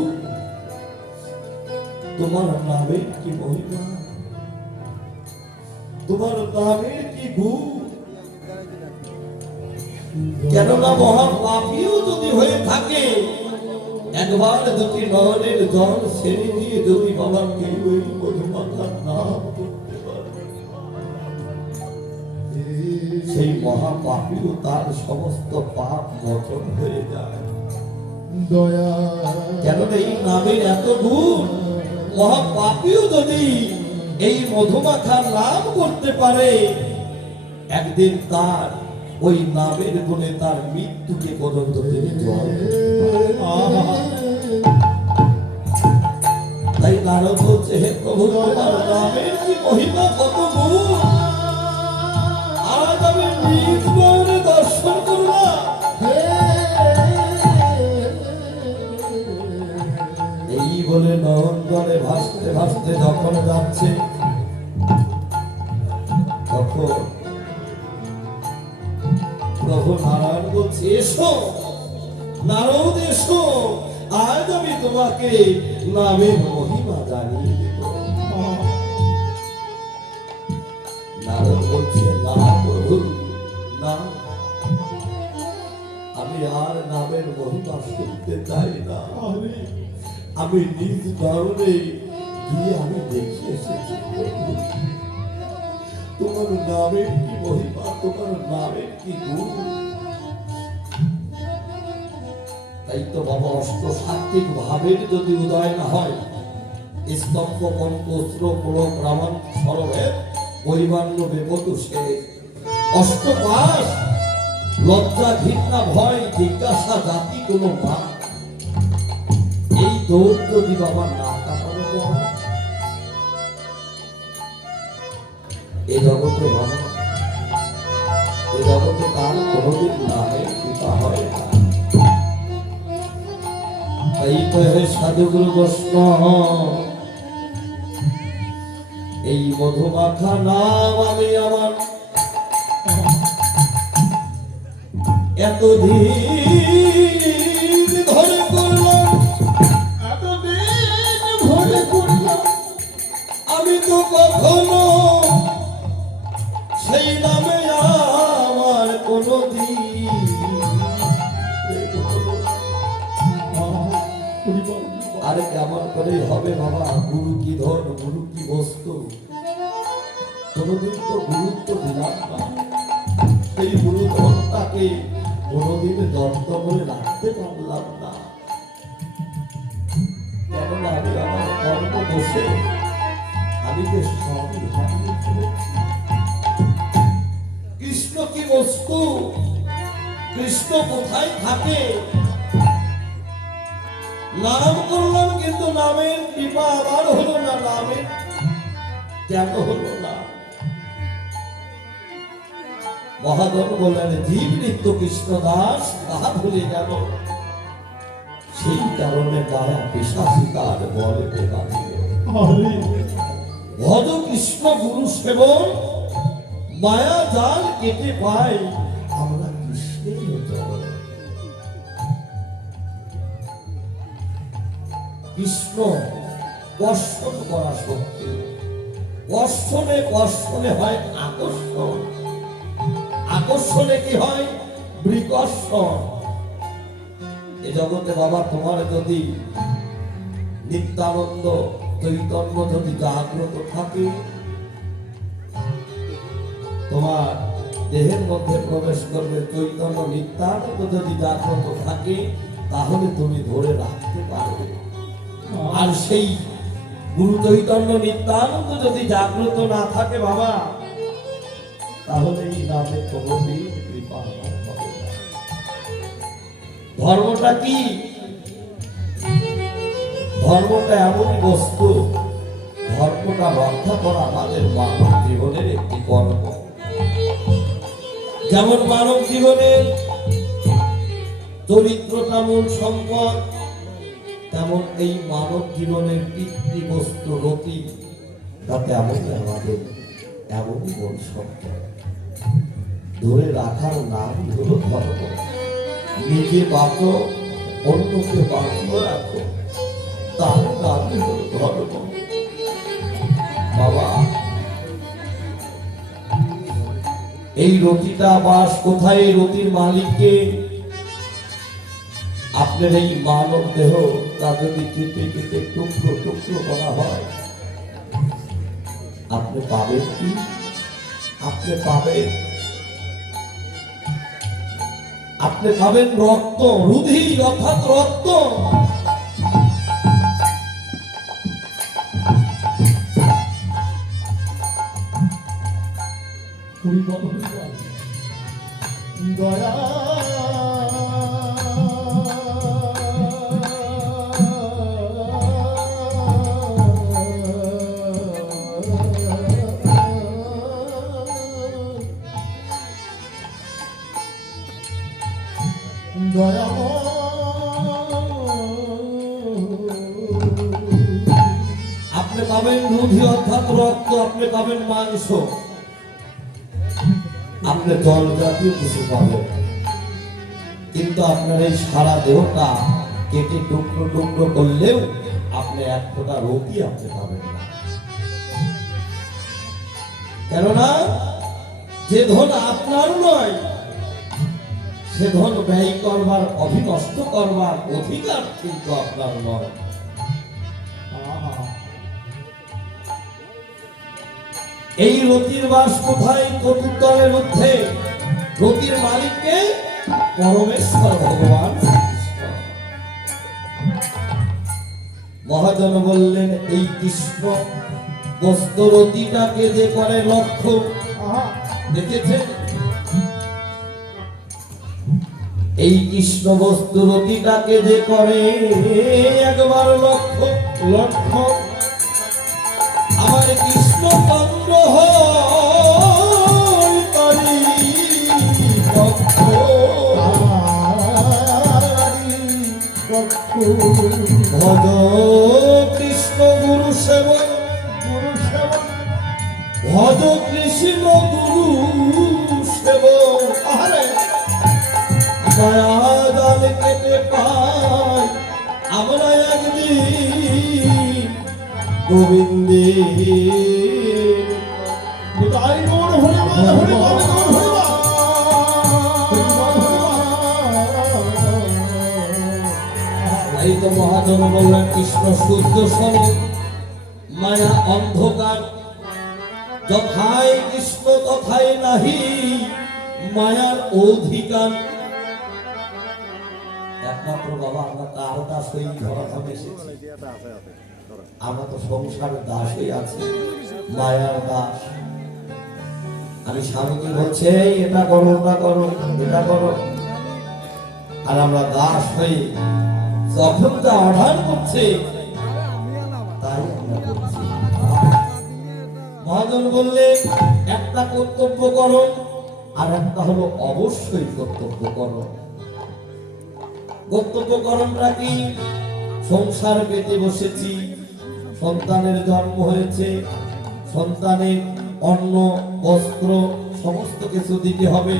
তোমার নামের কি মহিমা, তোমার নামের কি গুণ, কেননা মহা পাপীও যদি হয়ে থাকে একবার দুটি নয়নের জল ছেড়ে দিয়ে যদি বাবা কেউ এই মধুমাখার নাম করতে পারে, সেই মহা পাপীও তার সমস্ত পাপ মোচন হয়ে যায়। দয়া কেননা এই নামের এত গুণ, মহা পাপীও যদি এই মধুমাখার নাম করতে পারে, একদিন তার ওই নামের গুণে তার মৃত্যুকে পর্যন্ত তিনি জয় করতে পারেন। তাই নারদ বলছে, হে প্রভু তোমার নামের কি মহিমা, কত গুণ, আজ আমি নিজ নয়নে দর্শন করলাম। এই বলে নয়ন জলে ভাসতে ভাসতে যখন যাচ্ছে, তখন প্রভু নারায়ণ বলছে, এসো নারদ এসো, আজ আমি তোমাকে নামের মহিমা জানিয়ে দেব। নারদ বলছে, না প্রভু না, আমি আর নামের মহিমা শুনতে চাই না, আরে আমি নিজ কারণে গিয়ে আমি দেখে এসেছি প্রভু, তোমার নামের কি মহিমা, তোমার নামের কি গুণ। তাই তো বাবা অষ্ট সাত্বিক ভাবের যদি উদয় না হয়, স্তম্ভ কণ্ঠ অস্ত্র পুলক রামণ সরভেদ বৈবান্য বেপটু সে অষ্টপাশ লজ্জা ঘৃণা ভয় জিজ্ঞাসা জাতি কোনো মা, এই দৌড় যদি বাবা না কাটানো যায়, এ জগতে বাবা, এ জগতে তার কোনোদিন নামের কৃপা হয় না। তাই তো হে সাধুগুরু বৈষ্ণব, এই মধুমাখা নাম আমি আমার এতদিন ধরে করলাম, এতদিন ভরে করলাম, আমি তো কখনো সেই নামে আমার কোনোদিন আরে কেমন করে হবে বাবা, গুরু কি ধন, গুরু কি বস্তু, কোনোদিন তো গুরুত্ব দিলাম না, সেই গুরু ধনটাকে কোনোদিন যত্ন করে রাখতে পারলাম না। কেননা আমি আমার কর্ম বসে আমি যে সবই হারিয়ে ফেলেছি। কৃষ্ণ কি বস্তু, কৃষ্ণ কোথায় থাকে, নাম করলাম কিন্তু নামের কৃপা আবার হলো না, নামের কেন হলো না? মহাজন বললেন জীব নিত্য কৃষ্ণ দাস তাহা ভুলে গেল, সেই কারণে মায়া পিশাচিকার বলে বাঁধিল। ভজ কৃষ্ণ গুরু সেবন, মায়া জাল কেটে পাই আমরা কৃষ্ণের চরণ। কৃষ্ণ কর্ষণ করা শক্তি, কর্ষণে কর্ষণে হয় আকর্ষণ, আকর্ষণে কি হয় বিকর্ষণ। এ জগতে বাবা তোমার যদি নিত্যানন্দ চৈতন্য যদি জাগ্রত থাকে, তোমার দেহের মধ্যে প্রবেশ করবে চৈতন্য নিত্যানন্দ যদি জাগ্রত থাকে, তাহলে তুমি ধরে রাখতে পারবে। আর সেই গুরু চৈতন্য নিত্যানন্দ যদি জাগ্রত না থাকে বাবা, তাহলে এই নামে কোনদিন কৃপা হবে না। ধর্মটা কি? ধর্মটা এমনই বস্তু, ধর্মটা রক্ষা করা আমাদের মানব জীবনের একটি কর্ম। যেমন মানব জীবনের চরিত্রটা মূল সম্পদ, তেমন এই মানব জীবনের পিতৃ বস্তু রতি, তাতে এমনই আমাদের এমনই মূল সম্পদ। ধরে রাখার নামই হলো ধর্ম। নিজে বাঁচো, অন্যকে বাঁচিয়ে রাখো, তার নামই হলো ধর্ম। বাবা, এই রতিটা বাস কোথায়? রতির মালিককে। আপনার এই মানব দেহ তা যদি কেটে কেটে টুকরো টুকরো করা হয়, আপনি পাবেন কি? আপনি পাবেন রক্ত, রুধির অর্থাৎ রক্ত। দয়া আপনি পাবেন রুধি অর্থাৎ রক্ত, আপনি পাবেন মাংস, আপনি জল জাতীয় কিছু পাবেন, কিন্তু আপনার এই সারা দেহটা কেটে টুকরো টুকরো করলেও আপনি এক ফোঁটা রুটি আপনি পাবেন না। কেননা যে ধন আপনার নয়, সে ধন ব্যয় করবার, অভিনষ্ট করবার অধিকার কিন্তু আপনার নয়। এই রতির বাস কোথায়? চতুর্দলের মধ্যে। রতির মালিককে পরমেশ্বর ভগবান শ্রীকৃষ্ণ। মহাজন বললেন এই কৃষ্ণ বস্তু রতিটাকে যে করে লক্ষ্য, দেখেছেন? এই কৃষ্ণ বস্তু রতিটাকে যে করে একবার লক্ষ্য, লক্ষ্য আমার কৃষ্ণ চন্দ্র হরি ভজ কৃষ্ণ গুরু সেবন, গুরু সেবন ভজ কৃষ্ণ গুরু সেবন। মায়া জাল কেটে পাই আমরা একদিন গোবিন্দে। এই তো মহাজন বললেন কৃষ্ণ সূর্য স্বরূপ, মায়া অন্ধকার। যথায় কৃষ্ণ তথায় নাহি মায়ার অধিকার। একমাত্র বাবা আমরা কার দাস হয়ে ধরাধামে এসেছি? আমরা তো সংসারের দাস হয়ে আছি, মায়ার দাস। আমি স্বামীকে বলছি এটা করো, ওটা করো, এটা করো, আর আমরা দাস হয়ে যখন যা অর্ডার করছে তাই আমরা করছি। মহাজন বললেন একটা কর্তব্য করো, আর একটা হলো অবশ্যই কর্তব্য করো। কর্তব্য করণটা কি? সংসার পেতে বসেছি, সন্তানের জন্ম হয়েছে, সন্তানের অন্ন বস্ত্র সমস্ত কিছু দিতে হবে।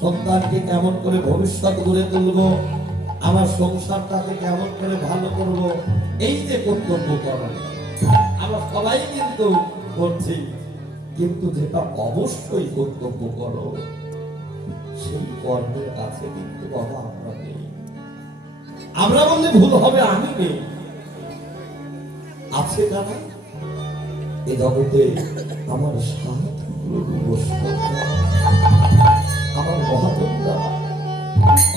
সন্তানকে কেমন করে ভবিষ্যৎ গড়ে তুলব, আমার সংসারটাকে কেমন করে ভালো করব, এই যে কর্তব্য করণ আমরা সবাই কিন্তু করছি, কিন্তু যেটা অবশ্যই কর্তব্য করো সেই কর্মের কাছে কিন্তু বাবা আমরা নেই। আমরা বললে ভুল হবে, আমি নেই, আছে কারা এ জগতে? আমার আমার মহাত্মা।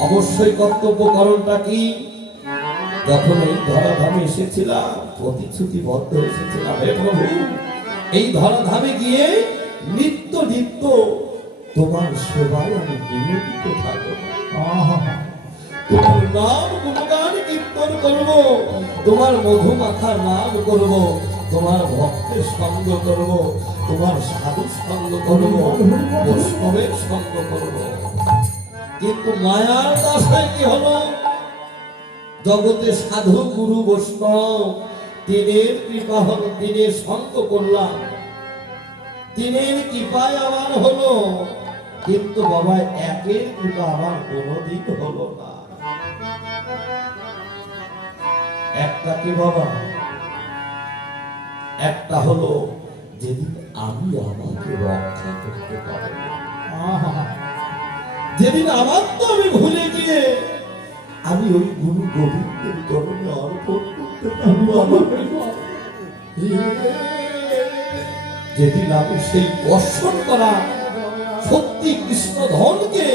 অবশ্যই কর্তব্য করণটা কি? যখন এই ধরাধামে এসেছিলাম প্রতিশ্রুতিবদ্ধ এসেছিলাম, হে প্রভু এই ধরাধামে গিয়ে নিত্য নিত্য তোমার সেবায় আমি নিয়োজিত থাকবো। তোমার নাম গুণগান কীর্তন করব, তোমার মধুমাখার নাম করব, তোমার ভক্তের সঙ্গ করব, তোমার সাধু সঙ্গ করব, বৈষ্ণবের সঙ্গ করব। কিন্তু মায়ার দশায় কি হলো? জগতে সাধু গুরু বৈষ্ণব তিনের কৃপা হলো, তিনের সঙ্গ করলাম, তিনের কৃপায় আমার হলো, কিন্তু বাবা একের কৃপা আমার কোনোদিন হলো না। একটা কি বাবা? একটা হলো যেদিন আমি আমাকে রক্ষা করতে পারবো, যেদিন আমার তো আমি ভুলে গিয়ে আমি ওই গুরু গোবিন্দের চরণে অর্পণ করতে পারবো আমাকে, যেদিন আমি সেই দর্শন করা সত্যি কৃষ্ণ ধনকে,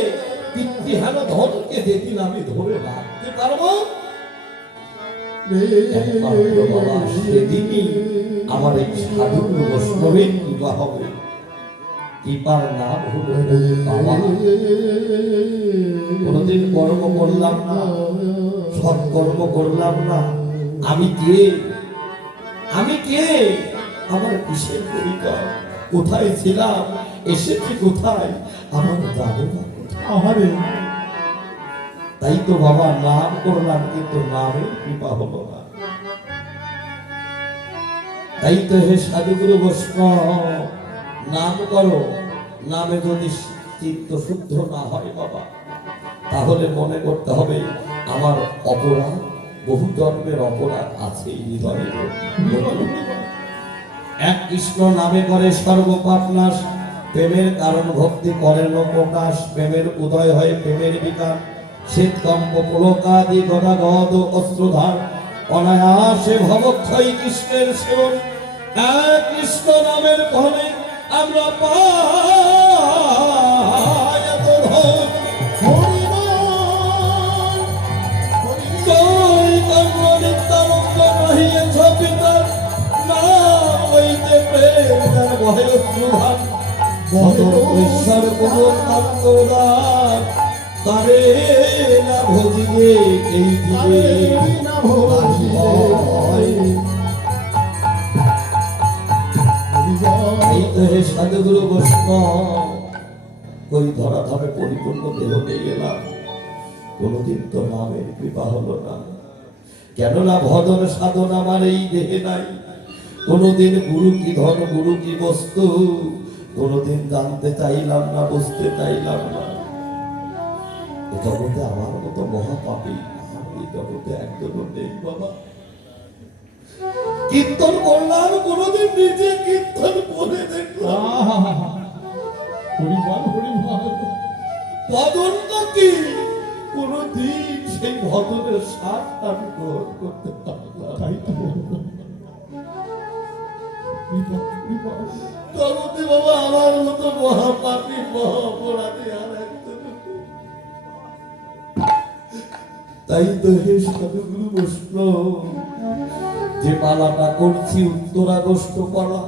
পিতৃহান ধনকে যেদিন আমি ধরে রাখতে পারবো, একমাত্র বাবা সেদিনই আমার এই সাধু বৈষ্ণবের কৃপা হবে। কৃপার নাম হলো বাবা। কোনদিন কর্ম করলাম না, সৎকর্ম করলাম না, আমি কে? আমি কে? আমার কিসের পরিচয়? কোথায় ছিলাম? এসেছি কোথায়? আমার যাবো না কোথায়? তাই তো বাবা নাম করলাম, কিন্তু নামের কৃপা হলো না। তাই তো হে সাধুগুরু বৈষ্ণব নাম করো, নামে যদি চিত্ত শুদ্ধ না হয় বাবা, তাহলে মনে করতে হবে আমার অপরাধ, বহু জন্মের অপরাধ আছে হৃদয়ে। এক কৃষ্ণ নামে করে সর্বপাপ নাশ, প্রেমের কারণ ভক্তি করেন প্রকাশ, প্রেমের উদয় হয় প্রেমের বিকাশ, শীতকম্প পুলকাদি গদাগদ অস্ত্রধার, অনায়াসে ভবক্ষয় কৃষ্ণের সেবন। এক কৃষ্ণ নামের ফলে আমরা পাই এত ধন। জয় কর্ম নিত্যানন্দ রহিয়েছ পিতার নাম হইতে প্রেম ভয় সুধান, ঈশ্বর কোনো তত্ত্বদান তারে না ভজিবে এই দিবে এই তো হে সাধুগুরু বৈষ্ণব ওই ধরাধামে পরিপূর্ণ দেহ নিয়ে গেলাম, কোনদিন তো নামের কৃপা হলো না। কেননা ভজন সাধন আমার এই দেহে নাই, কোনদিন গুরু কি ধন, গুরু কি বস্তু কোনদিন জানতে চাইলাম না, বুঝতে চাইলাম না। এ জগতে আমার মতো মহাপাপী এই জগতে একজনও নেই বাবা। কীর্তন করলাম, কোনদিন নিজে কীর্তন করে দেখলাম, ভজনটা কি কোনদিন সেই ভজনের স্বাদ আমি গ্রহণ করতে পারলাম। জগতে বাবা আমার মতো মহাপাপী মহা অপরাধী আর একজন। তাই তো হে সাধুগুরু বৈষ্ণব যে পালাটা করছি উত্তরাগস্ত পালা,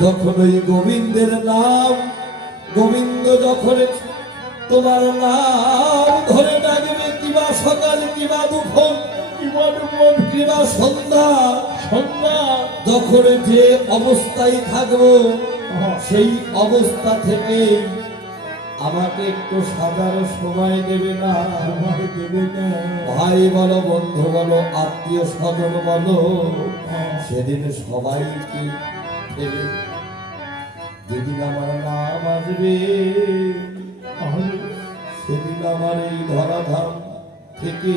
যখন ওই গোবিন্দের নাম, গোবিন্দ যখন তোমার নাম ধরে ডাকবে কিংবা সন্ধ্যা সন্ধ্যা যখন যে অবস্থায় থাকবো সেই অবস্থা থেকে আমাকে একটু সাজার সময় দেবে না? আমাকে দেবে না। ভাই বলো, বন্ধু বলো, আত্মীয় স্বজন বলো, সেদিন সবাইকে ফেলে যেদিন আমার নাম আসবে, সেদিন আমার এই ধরাধাম থেকে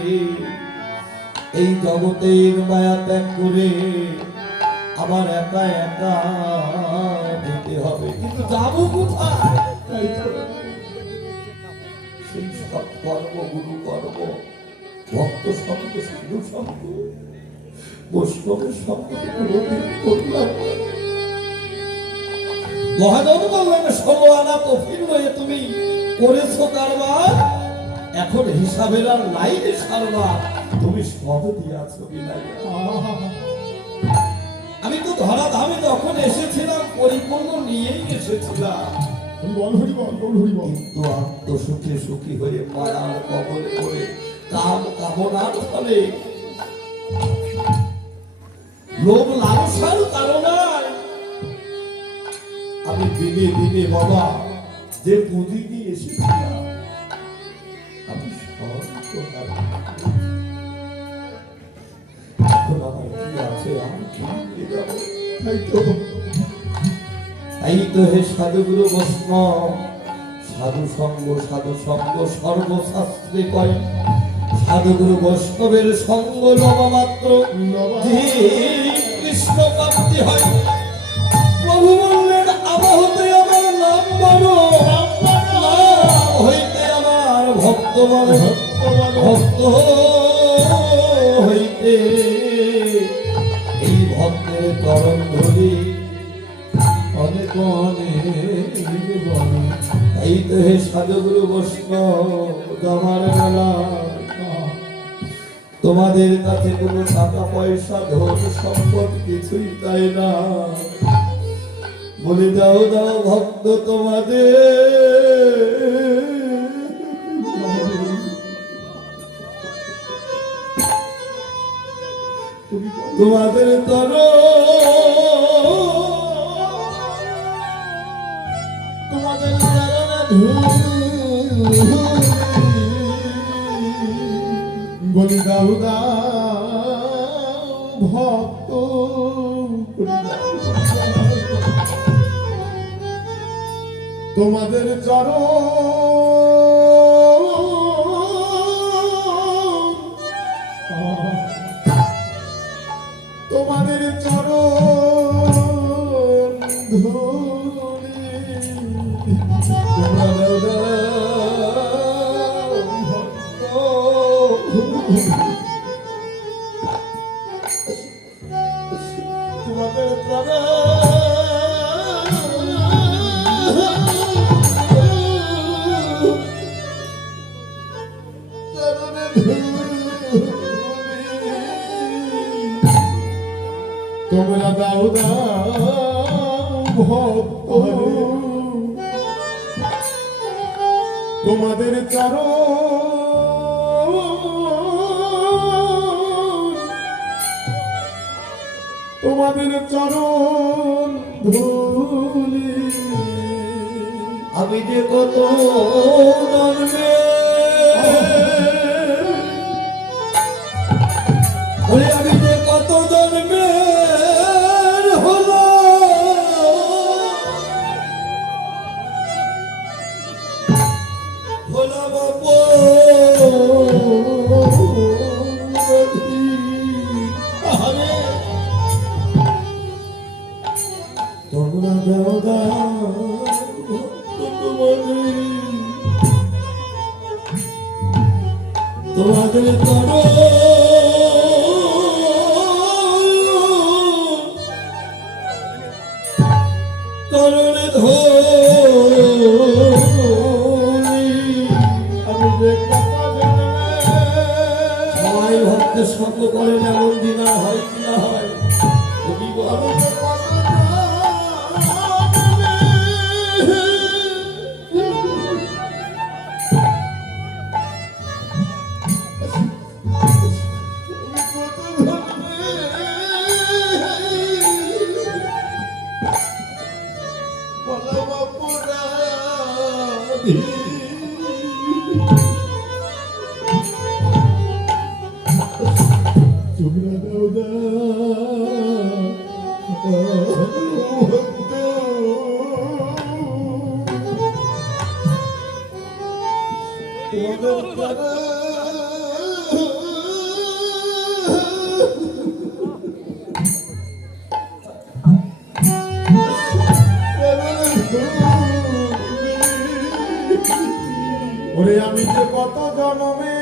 এই জগতের মায়া ত্যাগ করে আমার একা একা যেতে হবে। কিন্তু যাবো কোথায়? তাই তো। সেই সৎ কর্ম, গুরু কর্ম, ভক্ত সঙ্গ, সাধু সঙ্গ, বৈষ্ণবের সঙ্গ কোনোদিন করলাম না। মহাজন বললেন, 16 আনা কফির হয়ে তুমি করেছো কারবার, এখন হিসাবের আর নাই রে সারবার, তুমি সব দিয়াছো বিলাইয়া। আমি তো ধরাধামে যখন এসেছিলাম পরিপূর্ণ নিয়েই এসেছিলাম, হরি বল, হরি বল, বল হরি বল। কিন্তু আত্মসুখে সুখী হয়ে মায়ার কবলে পড়ে কাম কামনার ফলে লোভ লালসার কারণায় আমি দিনে দিনে বাবা যে পুঁজি দিয়ে এসেছিলাম আমি সব তো হারিয়ে এখন আমার কি আছে, আমি কি নিয়ে যাবো? তাই তো। এই তো হে সাধুগুরু বৈষ্ণব, সাধু সঙ্গ সর্বশাস্ত্রে কয়, সাধুগুরু বৈষ্ণবের সঙ্গ লবা মাত্র যে কৃষ্ণ প্রাপ্তি হয়। প্রভু বললেন, আমা হতে আমার নাম বলো, নাম হইতে আমার ভক্ত বলো, ভক্ত হইতে এই ভক্তের চরণ ধরি অনেক অনেক বলে। এই তো হে সাধুগুরু বৈষ্ণব, আমার বেলা তোমাদের কাছে কোনো টাকা পয়সা ধন সম্পদ কিছুই তাই না, বলে দাও দাও ভক্ত তোমাদের তর তোমাদের চরণে বলি দাও দাও ভক্ত, তোমাদের তোমাদের চরণ ধরে তোমরা দাও দাও ভক্ত, তোমাদের চরণে তোমরা দাও দাও ভক্ত, তোমাদের চরণ ধুলি। আমি যে কত জন্মে আমি যে কত জন্মে হলো হলাম তোমরা দাও দাও তোমাদের করো করণে সবাই ভক্তের সঙ্গ করেন, এমন দিন আর হয় কি না হয়? তোমরা দাও ভক্ত তোমাদের দ্বারা ওরে আমি যে কত জনমে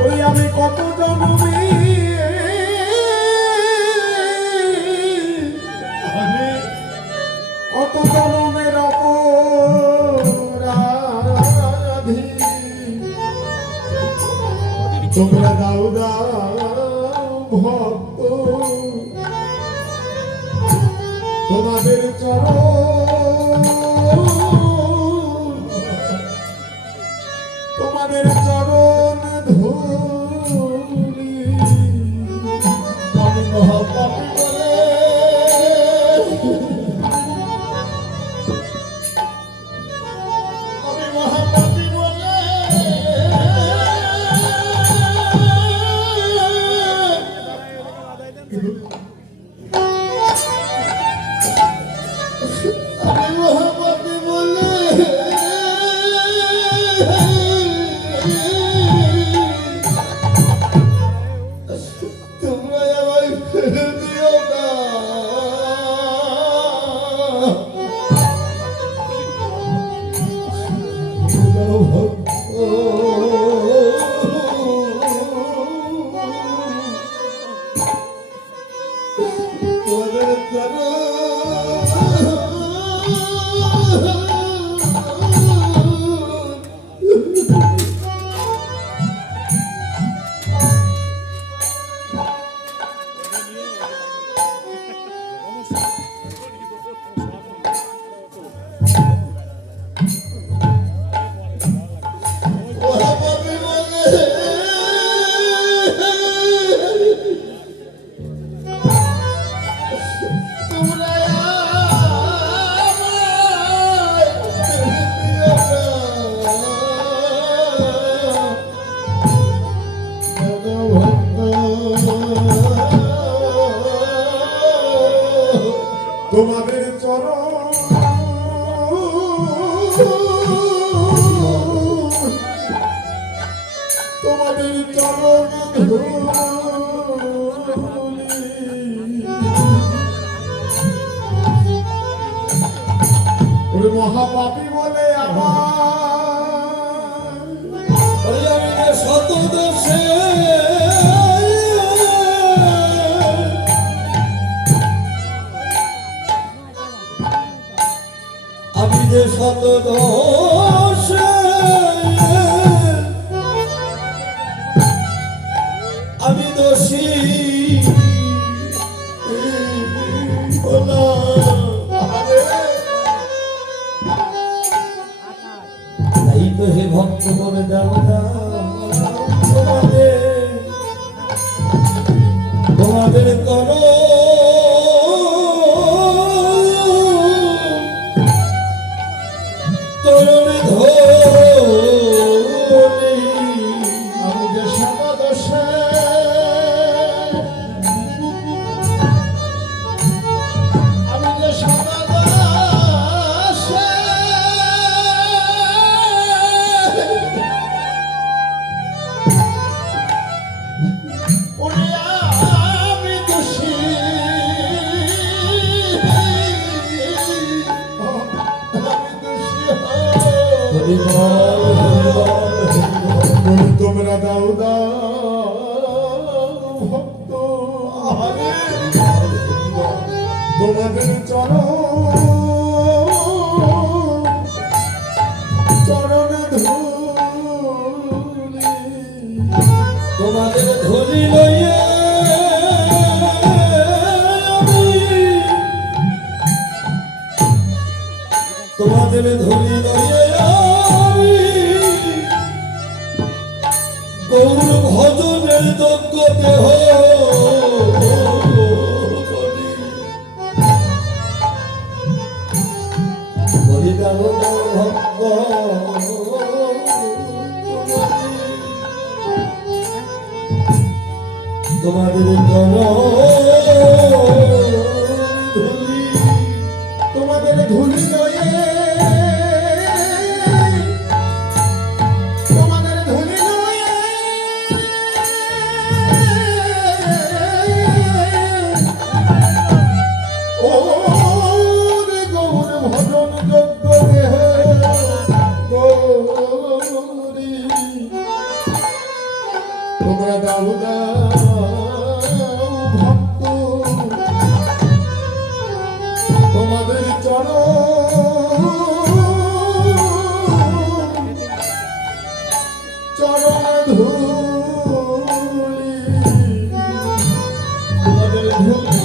ওরে আমি কত জনমে আমি কত জনমের অপরাধী তোমরা দাও ভক্ত তোমাদের চরণ তোমাদের চরণ ধরি আমি মহাপাপী বলে আমি মহাপাপী বলে আমি মহাপাপী বলে তোমরা আমায় ফেলে দিও না তোমাদের দ্বারা মহাপাপী বলে তোমরা আমায় ফেলে দিও না তোমাদের চরণ তোমাদের চরণ ধরি ওরে মহাপাপী বলে আমার ওরে আমি যে শত দোষে আমি যে শত দোষে আমি দোষী তাই তো হে ভক্ত করে দাও তোমাদের করো তরুণী ধরি আমি যে সমাদশে আমি যে সমাদশে ওরে আমি দোষী তোমরা দাও ভক্ত তোমাদের চরণ ধরি তোমাদের ধরি লইয়া তোমাদের ধরি লইয়া গৌর ভজনের যোগ্য দেহ বলি দাও ভক্ত তোমাদের ধুলি তোমাদের ধুলি লয়ে তোমাদের ধুলি লয়ে ও রে গৌর ভজন যোগ্য দেহ গৌরী তোমরা দাও ভক্ত তোমাদের চরণ ধুলি তোমাদের ধুলি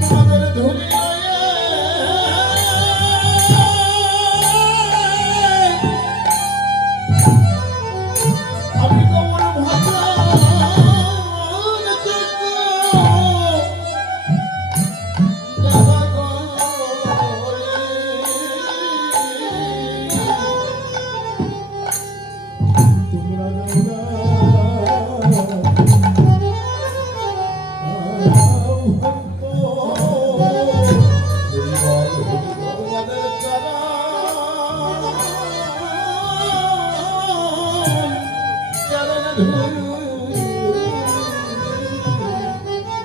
তোমাদের ধুলি আমি তোমার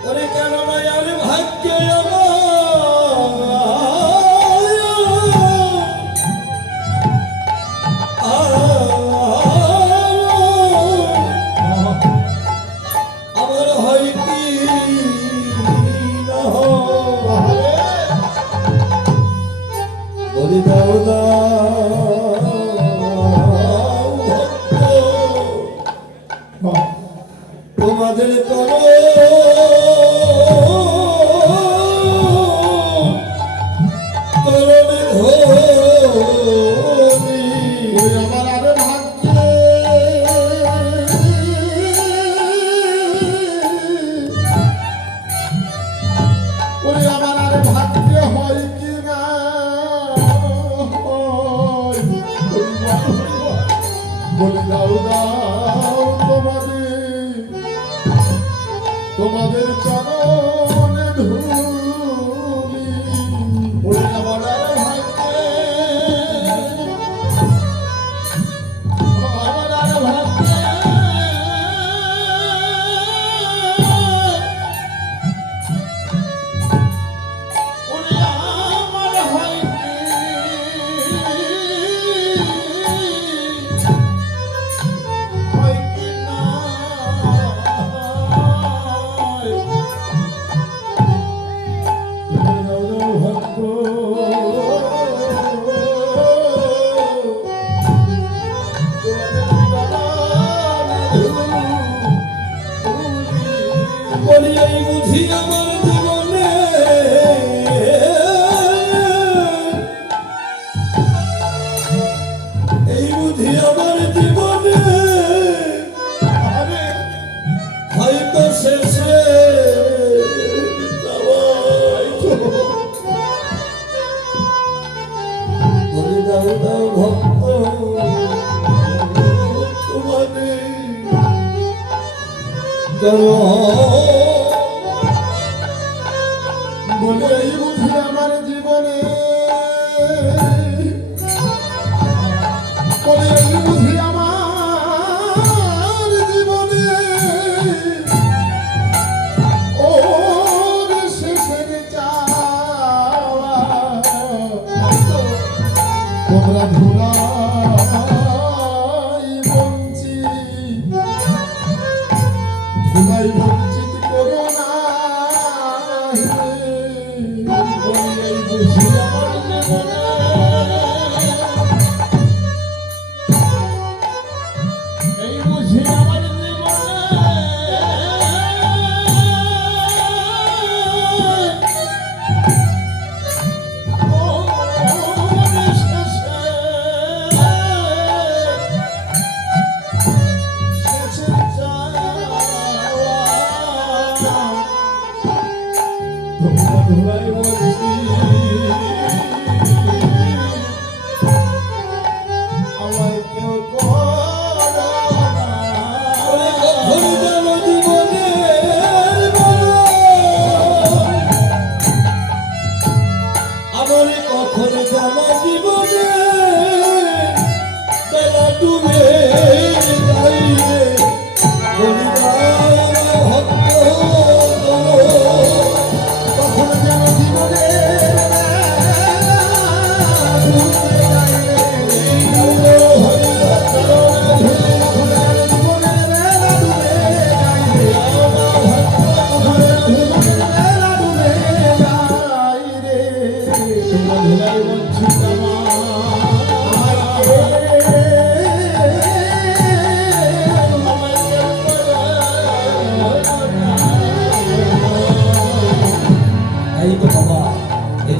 ওরে কেন মায়ার ভাগ্যে আমার হয় কি না বলি দাও তোমাদের করো আমার আরে ভাগ্যে ওরে আমার আরে ভাগ্যে হয় কি না বলে দাও তোমাদের চরণে ধুলি ওরে আমার আরে ভাগ্যে আমার আরে ভাগ্যে ওরে আমার হয় কি না ভক্ত বলি এই বুঝি আমার জীবনে এই বুঝি আমার জীবনে হয়তো শেষে বলি দাও ভক্ত তোমাদের বলে এই বুঝি আমার জীবনে বলে এই বুঝি আমার জীবনে ও শেষের চাওয়া তোমরা ধুলাই বঞ্চিত করো না এই বুঝি আমার জীবনে এই বুঝি আমার জীবনে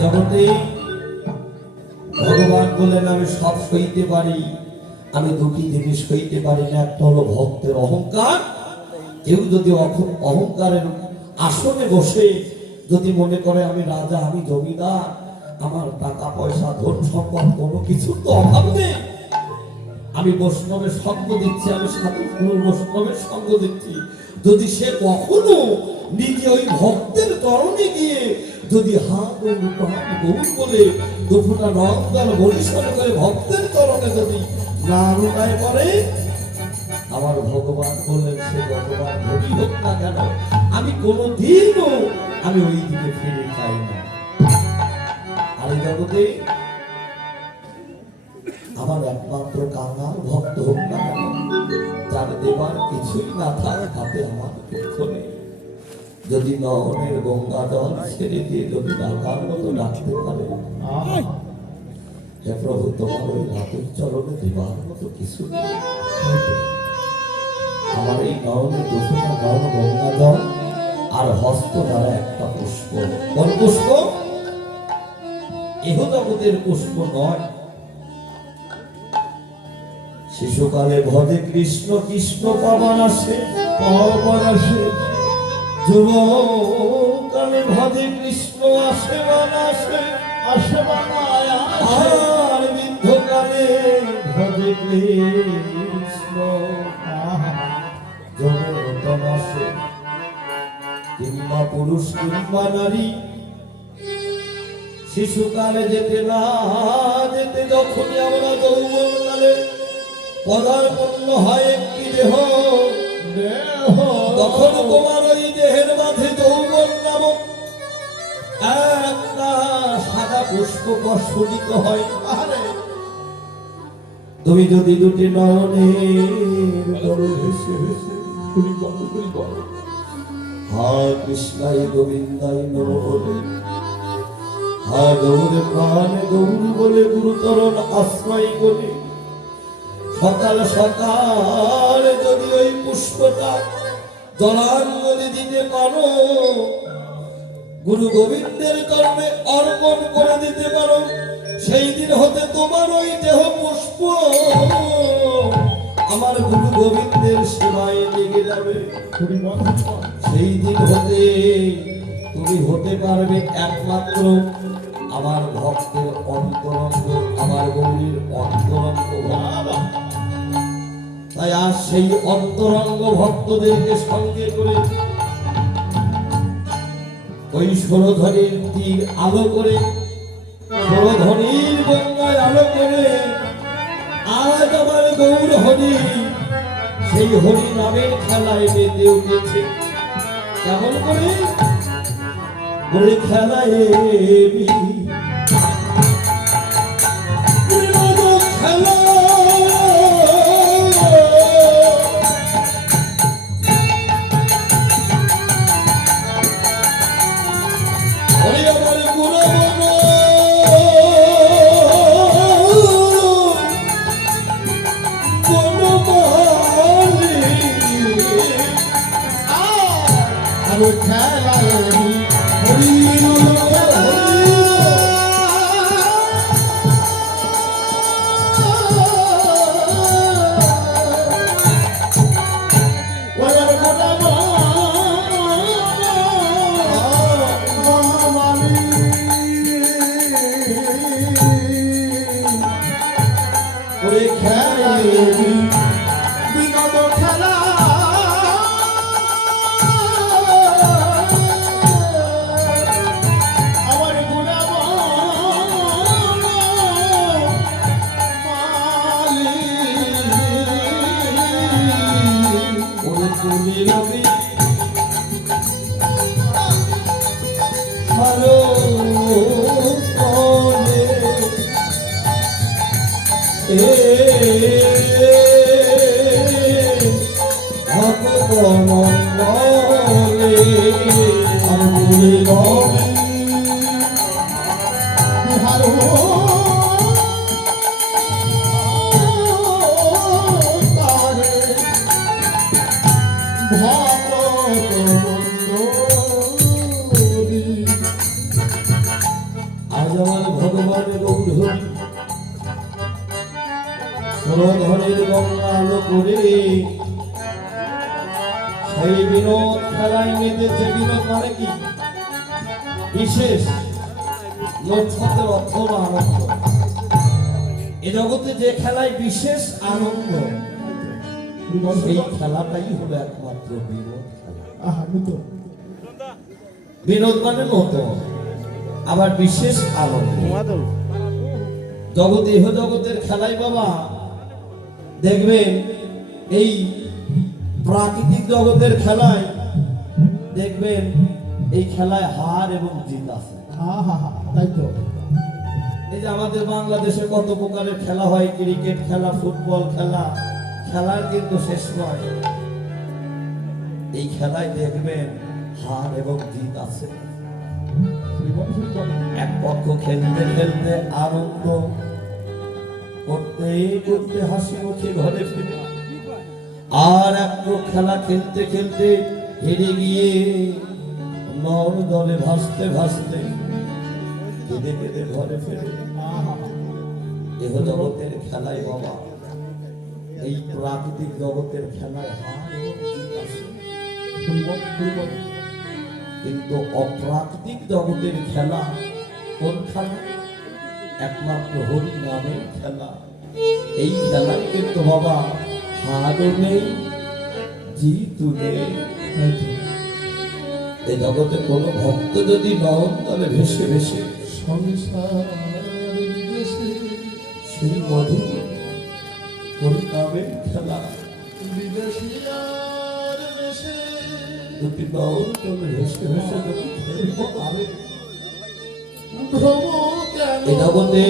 জগতে ভগবান বললেন আমি সব সইতে পারি, আমি দুটি জিনিস সইতে পারি না। একটা হলো ভক্তের অহংকার। কেউ যদি অহংকারের আসনে বসে যদি মনে করে আমি রাজা, আমি জমিদার, আমার টাকা পয়সা ধন সম্পদ কোনো কিছুর তো অভাব নেই, আমি বৈষ্ণবের সঙ্গ দিচ্ছি, আমি সাধু বৈষ্ণবের সঙ্গ দিচ্ছি, যদি সে কখনো নিজে ওই ভক্তের চরণে গিয়ে যদি হা গৌর প্রাণ গৌর বলে দুপুরা রংদাল বরিশাল করে ভক্তের চরণে যদি না রুটায় করে, আমার ভগবান বললেন সে ভগবান ধনী হোক না কেন, আমি কোনোদিনও আমি ওই দিকে ফিরে চাই না। আর এই জগতে আমার একমাত্র কাঙাল ভক্ত হোক না কেন, যার দেবার কিছুই না থাক হাতে আমার দুঃখ নেই, যদি নয়নের গঙ্গা জল ছেড়ে দিয়ে যদি ডাকার মতো ডাকতে পারে, হে প্রভু তোমার ওই রাতের চরণে দেবার মতো কিছু নেই। আমার এই নয়নের দুঃখটা নয়ন গঙ্গা জল আর হস্ত দ্বারা একটা পুষ্প। কোন পুষ্প? এহ জগতের পুষ্প নয়। শিশুকালে ভজে কৃষ্ণ কৃষ্ণ পাবন আসে, যুবকালে ভজে কৃষ্ণ আসে বানাসে, আর বৃদ্ধকালে ভজে কৃষ্ণ জগতন আসে। কিংবা পুরুষ কিংবা নারী, শিশুকালে যেতে না যেতে যখনই আমরা যৌবনকালে পদার্পন্ন হয় একটি দেহ, তখন তোমার ওই দেহের মাঝে যৌবন নামক একটা সাদা পুষ্প প্রস্ফুটিত হয়। তুমি যদি দুটি নয়নের জলে ভেসে ভেসে হা কৃষ্ণাই গোবিন্দাই নমঃ বলে, হা গৌর প্রাণ গৌর বলে গুরুচরণ আশ্রয় করে সকাল সকাল যদি ওই পুষ্পটা জলাঞ্জলি দিতে পারো, গুরু গোবিন্দের চরণে অর্পণ করে দিতে পারো, সেই দিন হতে তোমার ওই দেহ পুষ্প আমার গুরু গোবিন্দের সেবায় লেগে যাবে। সেই দিন হতে তুমি হতে পারবে একমাত্র আমার ভক্তের অন্তরঙ্গ, আমার গৌরীর অন্তরঙ্গ। তাই আজ সেই অন্তরঙ্গ ভক্তদেরকে সঙ্গে করে ওই সরোধনীর তীর আলো করে, সরোধনীর গঙ্গায় আলো করে আজ আমার গৌর হরি সেই হরি নামের খেলায় মেতে উঠেছে। কেমন করে? ওই খেলায় খেলা আমার ভগবান গৌর হরি ঘরের গঙ্গা আলো করে সেই বিনোদ খেলায় মেতেছে। বিনোদ মানে কি? বিশেষ নক্ষত্রের অথবা আনন্দ। এ জগতে যে খেলায় বিশেষ আনন্দ, সেই খেলাটাই হলো একমাত্র বিনোদ খেলা। বিনোদ মানে নতুন, আবার বিশেষ আনন্দ। জগৎ ইহ জগতের খেলাই বাবা দেখবেন, এই প্রাকৃতিক জগতের খেলায় দেখবেন এই খেলায় হার এবং জিত আছে। তাই তো এই যে আমাদের বাংলাদেশে কত প্রকারের খেলা হয়, ক্রিকেট খেলা, ফুটবল খেলা, খেলার কিন্তু শেষ নয়। এই খেলায় দেখবেন হার এবং জিত আছে। এক পক্ষ খেলতে খেলতে আনন্দ করতে করতে হাসি মুখে ঘরে ফিরে, আর এক খেলা খেলতে খেলতে হেরে গিয়ে নর জলে ভাসতে ভাসতে কেঁদে কেঁদে ঘরে ফেরে। এহ জগতের খেলায় বাবা, এই প্রাকৃতিক জগতের খেলায় হার এবং জিত আছে। কিন্তু অপ্রাকৃতিক জগতের খেলা কোন খেলা? একমাত্র হরি নামের খেলা। এই খেলায় কিন্তু বাবা হারও নেই, জিতও নেই। এই জগতে কোন ভক্ত যদি নয়ন তলে ভেসে ভেসে সেই মধু হরি নামের খেলা, দুটি নয়ন তলে ভেসে ভেসে যদি খেলতে পারে, এই জগতে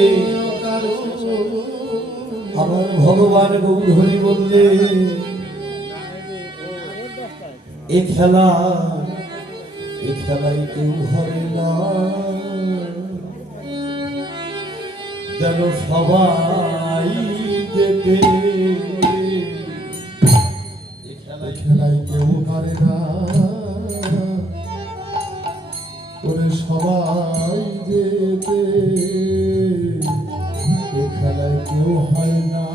আমার ভগবান গৌর হরি বললে এ খেলায় কেউ হারে না, যেন সবাই যেতে। খেলায় কেউ হারে না, ওরে সবাই যেতে। এ খেলায় কেউ হয় না,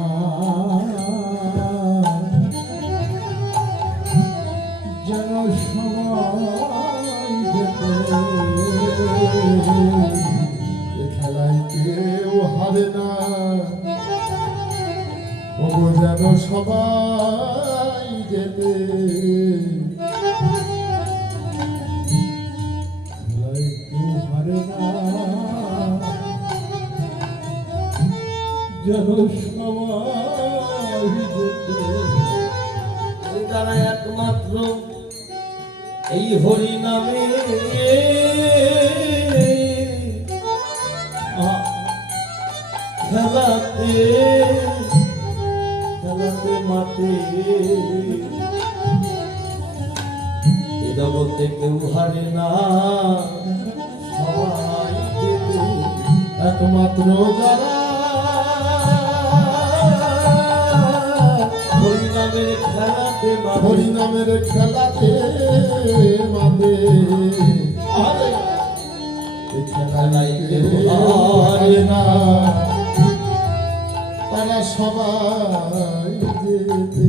যেন সবাই যেতে। এ খেলায় কেউ হারে না, ও যেন সবাই যেতে। খেলায় কেউ হারে না, যেন সবাই যেতে। যারা একমাত্র এই হরি নামে খেলাতে খেলাতে মাতে, এ জগতে কেউ হারে না, সবাই যেতে। একমাত্র যারা হরি নামের খেলাতে মাতে, হরি নামের খেলাতে মাতে, আরে এই খেলায় কেউ হারে না, তারা সবাই যেতে।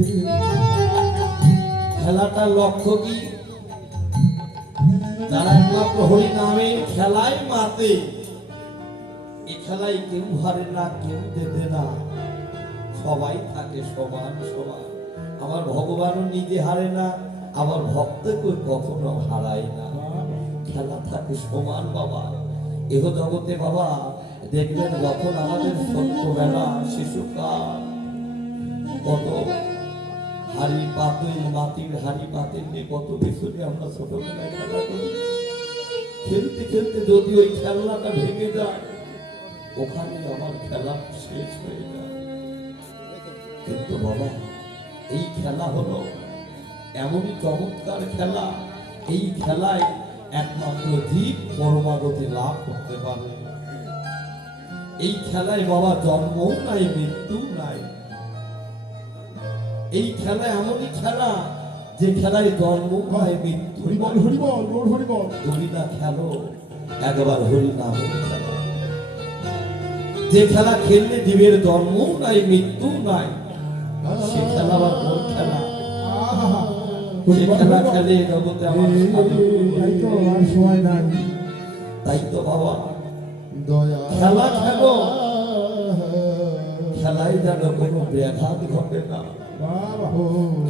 খেলাটার লক্ষ্য কি? যারা একমাত্র হরি নামের খেলায় মাতে, এই খেলায় কেউ হারে না, কেউ যেতে না, সবাই থাকে সমান সমান। আমার ভগবানও নিজে হারে না, আমার ভক্তকে কখনো হারায় না, খেলা থাকে সমান বাবা। এহ জগতে বাবা দেখবেন, যখন আমাদের ছোট্টবেলা শিশুকাল, কত হাড়ি পাতিল, মাটির হাড়ি পাতিল নিয়ে কত কিছু নিয়ে আমরা ছোটবেলায় খেলা করি। খেলতে খেলতে যদি ওই খেলনাটা ভেঙে যায়, ওখানে আমার খেলা শেষ হয়ে যায়। কিন্তু বাবা এই খেলা হলো এমনই চমৎকার খেলা, এই খেলায় একমাত্র জীব পরমাগতি লাভ করতে পারে। এই খেলায় বাবা জন্মও নাই, মৃত্যু নাই। এই খেলা এমনই খেলা যে খেলায় জন্ম হয়, মৃত্যু। হরিবল হরিবল, লর্ড হরিবল। তুমি না খেলো একবার হরি নামের খেলা, যে খেলা খেললে জীবের জন্ম নাই মৃত্যু নাই, সে খেলা আবার কোন খেলা? সে খেলা খেলে এ জগতে আমার সাধু। তাই তো আর সময় নাই। তাই তো বাবা দয়া খেলা খেলো, খেলায় যেন কোনো ব্যাঘাত ঘটে না, বাবা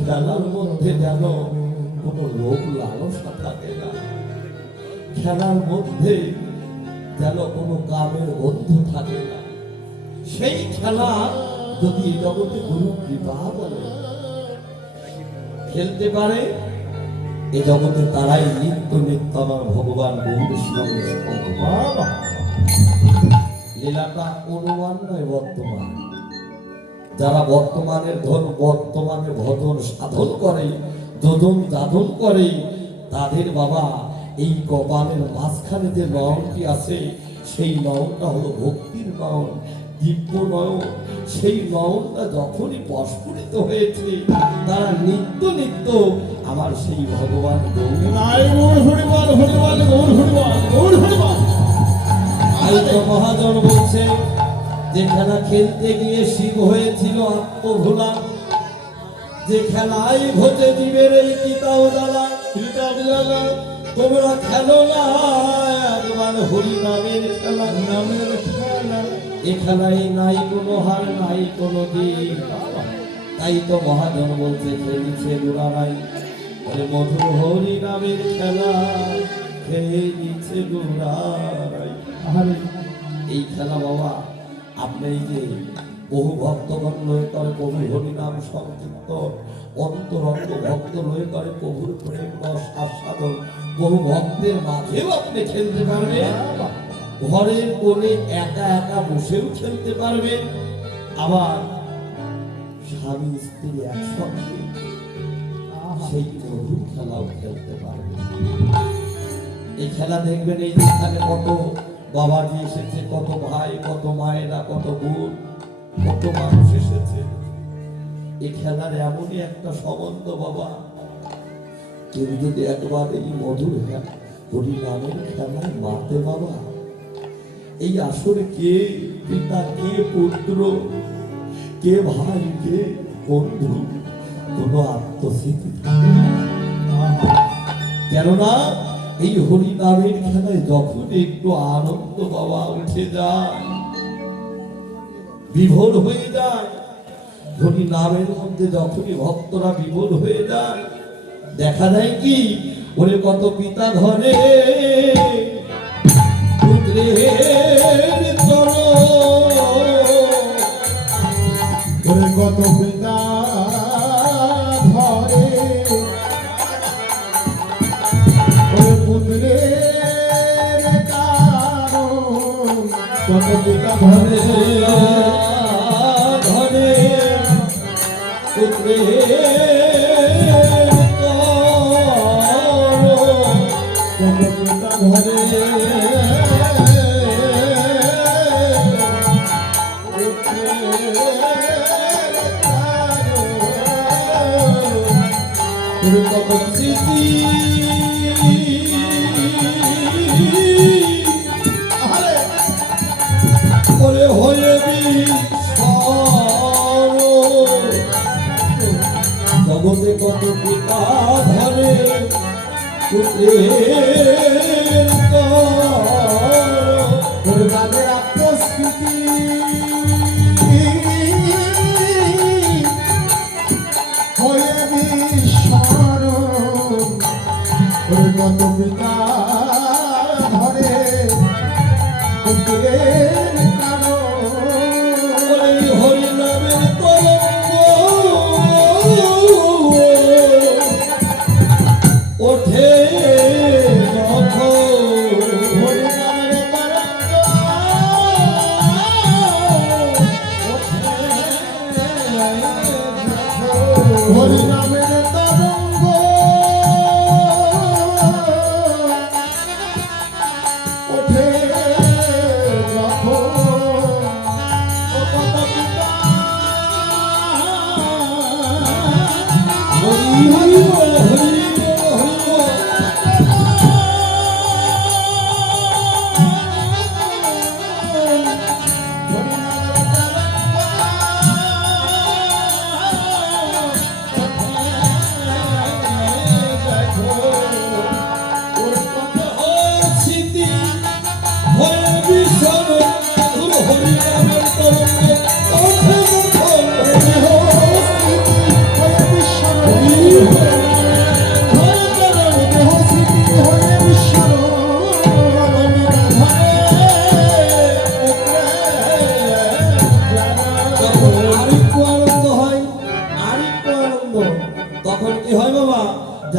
খেলার মধ্যে যেন কোনো লোভ লালসা থাকে না, খেলার মধ্যে যেন কোনো কামের বন্ধু থাকে না। সেই খেলা যদি এই জগতে গুরু কৃপা বলে খেলতে পারে, এ জগতে তারাই নিত্য নিত্য আমার ভগবান গৌরের সঙ্গে সঙ্গ। বাবা লীলাটা অনুমান নয়, বর্তমান। যারা বর্তমানের বর্তমানে ভজন সাধন করে, যোজন যাদন করে, তাদের বাবা এই কপালের মাঝখানে যে নয়নটি আছে, সেই নয়নটা হলো ভক্তির নয়ন, দিব্য নয়ন। সেই নয়নটা যখনই প্রস্ফুটিত হয়েছে, তারা নিত্য নিত্য আমার সেই ভগবান গৌরী। নাই গৌর হরিবল হরিবল গৌর হরিবল গৌর হরিবল। তাই তো মহাজন বলছে, যে খেলা খেলতে গিয়ে শিব হয়েছিল আত্মভোলা, যে খেলায় ঘটে জীবের এই পিতাও জ্বালা, তোমরা খেলো না একবার হরি নামের খেলা। নামের খেলা এ খেলায় নাই কোনো হার, নাই কোনো দিন। তাই তো মহাজন বলছে, খেলিছে গোড়ারাই, বলে মধুর হরি নামের খেলা খেলিছে গোড়ারাই। আরে এই খেলা বাবা, আপনি এই যে বহু ভক্তগণ লয়ে করে প্রভু হরিনাম সংযুক্ত, অন্তরঙ্গ ভক্ত লয়ে করে প্রভুর প্রেম রস আস্বাদন, বহু ভক্তের মাঝেও আপনি খেলতে পারবেন। ঘরের কোণে একা একা বসেও খেলতে পারবেন, আবার স্বামী স্ত্রী একসঙ্গে সেই মধুর খেলাও খেলতে পারবেন। এই খেলা দেখবেন, এই যেখানে কত বাবাজি এসেছে, কত ভাই, কত মায়েরা, কত বোন, কত মানুষ এসেছে। এই খেলার এমনই একটা সম্বন্ধ বাবা, কেউ যদি একবার এই মধুর হরি নামের খেলায় মাতে বাবা, এই আসরে কে পিতা, কে পুত্র, কে ভাই, কে বন্ধু, কোনো আত্মস্মৃতি থাকে না। কেননা এই হরি নামের খেলায় যখন একটু আনন্দ বাবা উঠে যায়, বিভোর হয়ে যায়, হরি নামের মধ্যে যখনই ভক্তরা বিভোর হয়ে যায়, দেখা যায় কি ওরে কত পিতা ঘরে পুত্রের ওরে কত পিতা ধরে ওরে পুত্রের কারণ কত পিতা ধরে ঘরে পুত্রের কত পিতা ধরে কত স্মৃতি করে হয়ে জগতে কত পিতা ধরে পুত্রের তাদের আত্মস্মৃতি হয়ে বিস্মরণ কত পিতা ধরে পুত্রের কারণ হরি নামের তরঙ্গ ওঠে হরি নামের তরঙ্গ হরি নামের তরঙ্গ ওঠে যখন ও কত পিতা হরি হরি বল, হরি বল, হরি বল। হরি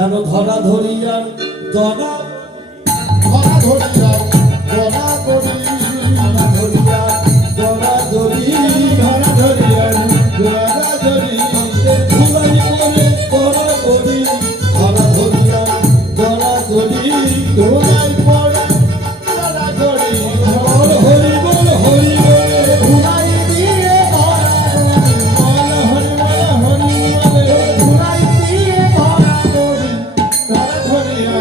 যেন ধরা ধরিয়ার জনা ধরা ধরিয়া ধরা করি ধরা ধরিয়ার জনা ধরি ধরা ধরিয়া ধরা ধরি ধুলাই করে করা করি ধরা ধরিয়ার জনা ধরি ধোলাই পড়ে ধরা করি বল হরি বল হরি বলে ধুলাই দিয়ে ধরা করি হরি বলে ধুলাই দিয়ে ধরা করি ধরা ধরিয়া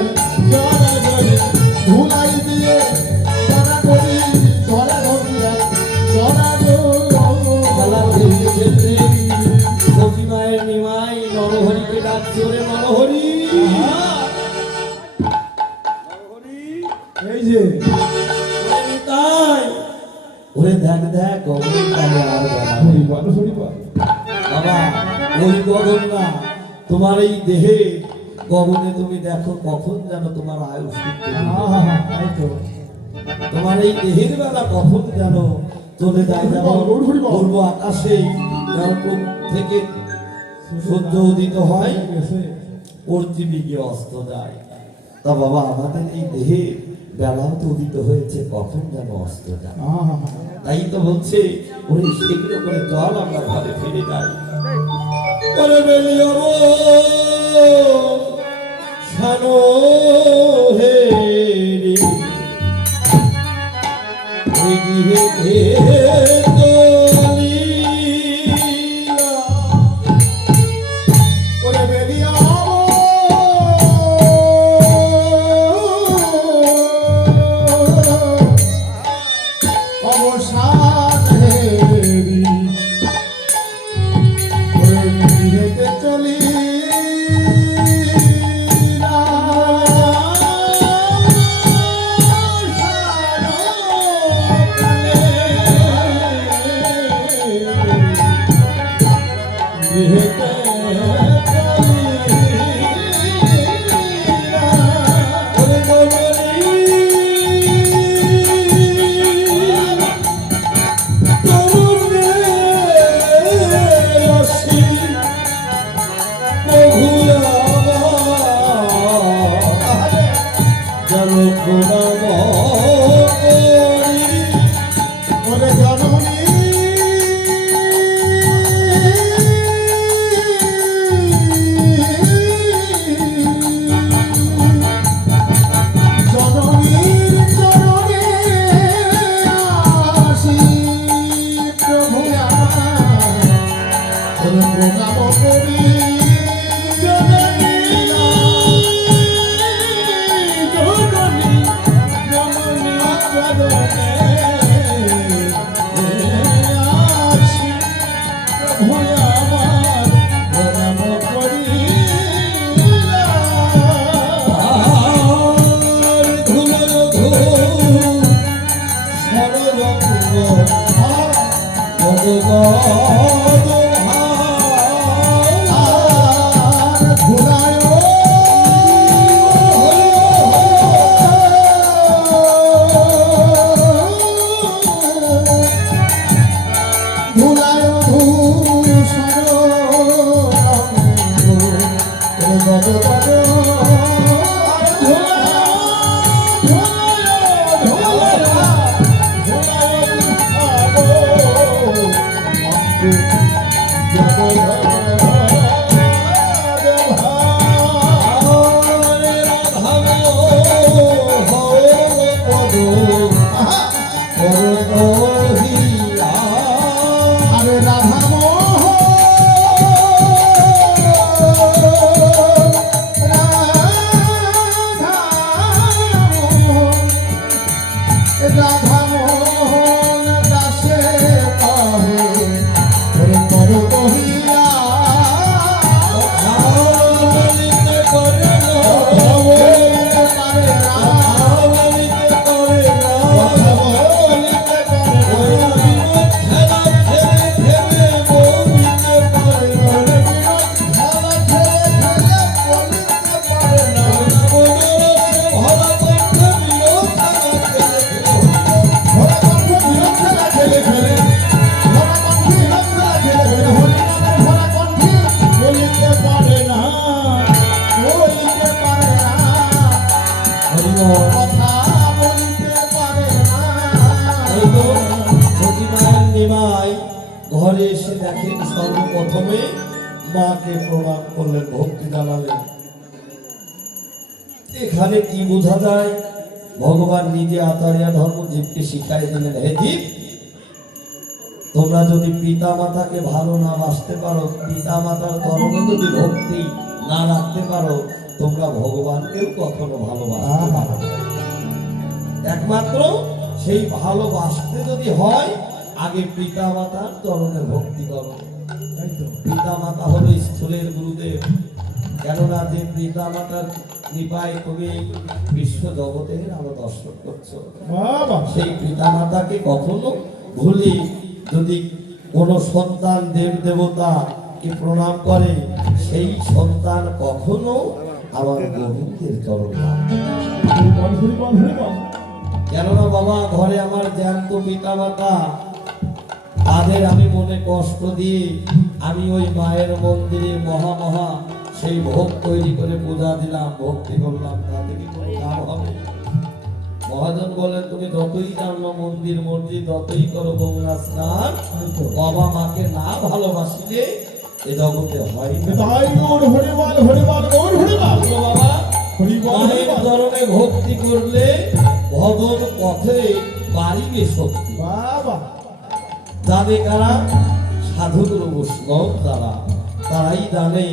ধরা ধরি ধুলাই দিয়ে ধরা করি ধরা ধরিয়া ধরা খেলা খেলতে খেলতে সখী মায়ের নিমাই নরহরিকে ডাকছে ওরে নরহরি এই যে ওরে নিতাই ওরে দেখ দেখ গগন কালে আর বেলা নেই। হরিবল হরিবল বাবা ওই গগন না তোমার এই দেহে গগনে তুমি দেখো কখন যেন তোমার আয়ুষ তাই তো তোমার এই দেহের বেলা কখন যেন চলে যায় যেমন গৌর হরি বল। পূর্ব আকাশে যেমন পূব থেকে সূর্য উদিত হয় পশ্চিমে গিয়ে অস্ত যায় তা বাবা আমাদের এই দেহে বেলাও তো উদিত হয়েছে কখন যেন অস্ত যায় তাই তো বলছে ওরে সেগুলো করে জল আমরা ঘরে ফিরে যাই করে বেরিয়ে সানো হে রে ওই গৃহে তলিলা ওরে বেরিয়া অবসাদ হেরি ওরে গৃহেতে চলি ওরে গগনে তরুণে রসি বহুলা জল প্রণাম করি ওরে জননী জননীর চরণে আসি প্রভু আমার ওরে প্রণাম করি জননী জননী জননী চরণে আসি প্রভু আমার প্রণাম করি আর ধুলো ধূ সররঙ্গ ভগবত আর ধুলায় ধুলায় ভূষণ আরে রাধাগো হরে পদ করহিয়া আরে রাধা রাধা মোহন দাসে কহে ওরে করো কহিয়া বলিতে করে না বলিতে পারে না বলিতে করে না বলিতে পারে হলো সতীমায়ের নিমাই ঘরে এসে দেখেন সর্বপ্রথমে মাকে প্রণাম করলেন, ভক্তি জানালেন। এখানে কি বোঝা যায়? ভগবান নিজে আতারিয়া ধর্ম জীবকে শিখাই দিলেন, হে জীব, তোমরা যদি পিতা মাতাকে ভালো না বাসতে পারো, পিতা মাতার ধর্মে যদি ভক্তি না রাখতে পারো, তোমরা ভগবানকেও কখনো ভালোবাসতে পারো না। একমাত্র সেই ভালোবাসতে যদি হয়, আগে পিতা মাতার চরণে ভক্তি করো। পিতা মাতা হলো স্থূলের গুরুদেব, কেননা যে পিতা মাতার কৃপায় তুমি বিশ্ব জগতের আলো দর্শন করছো। বাবা সেই পিতা মাতাকে কখনো ভুলি যদি কোনো সন্তান দেব দেবতাকে প্রণাম করে, সেই সন্তান কখনো আমার গোবিন্দের চরণ লাভ করে। কেননা বাবা, ঘরে আমার জ্যান্ত পিতা মাতা, তাদের আমি মনে কষ্ট দিয়ে আমি ওই মায়ের মন্দিরে মহা মহা সেই ভোগ তৈরি করে পূজা দিলাম, ভক্তি করলাম, তাতে কি কোনো লাভ হবে? মহাজন বলেন, তুমি যতই জানো মন্দির মসজিদ, যতই করো গঙ্গা স্নান, বাবা মাকে না ভালোবাসিলে এ জগতে হয় না। তাই গৌর হরিবল হরিবল গৌর হরিবল বাবা, হরিবল মায়ের চরণে ভক্তি করলে ভজন পথে বাড়িবে শক্তি। বাবা জানে কারা? সাধুগুরু বৈষ্ণব যারা, তারাই জানে।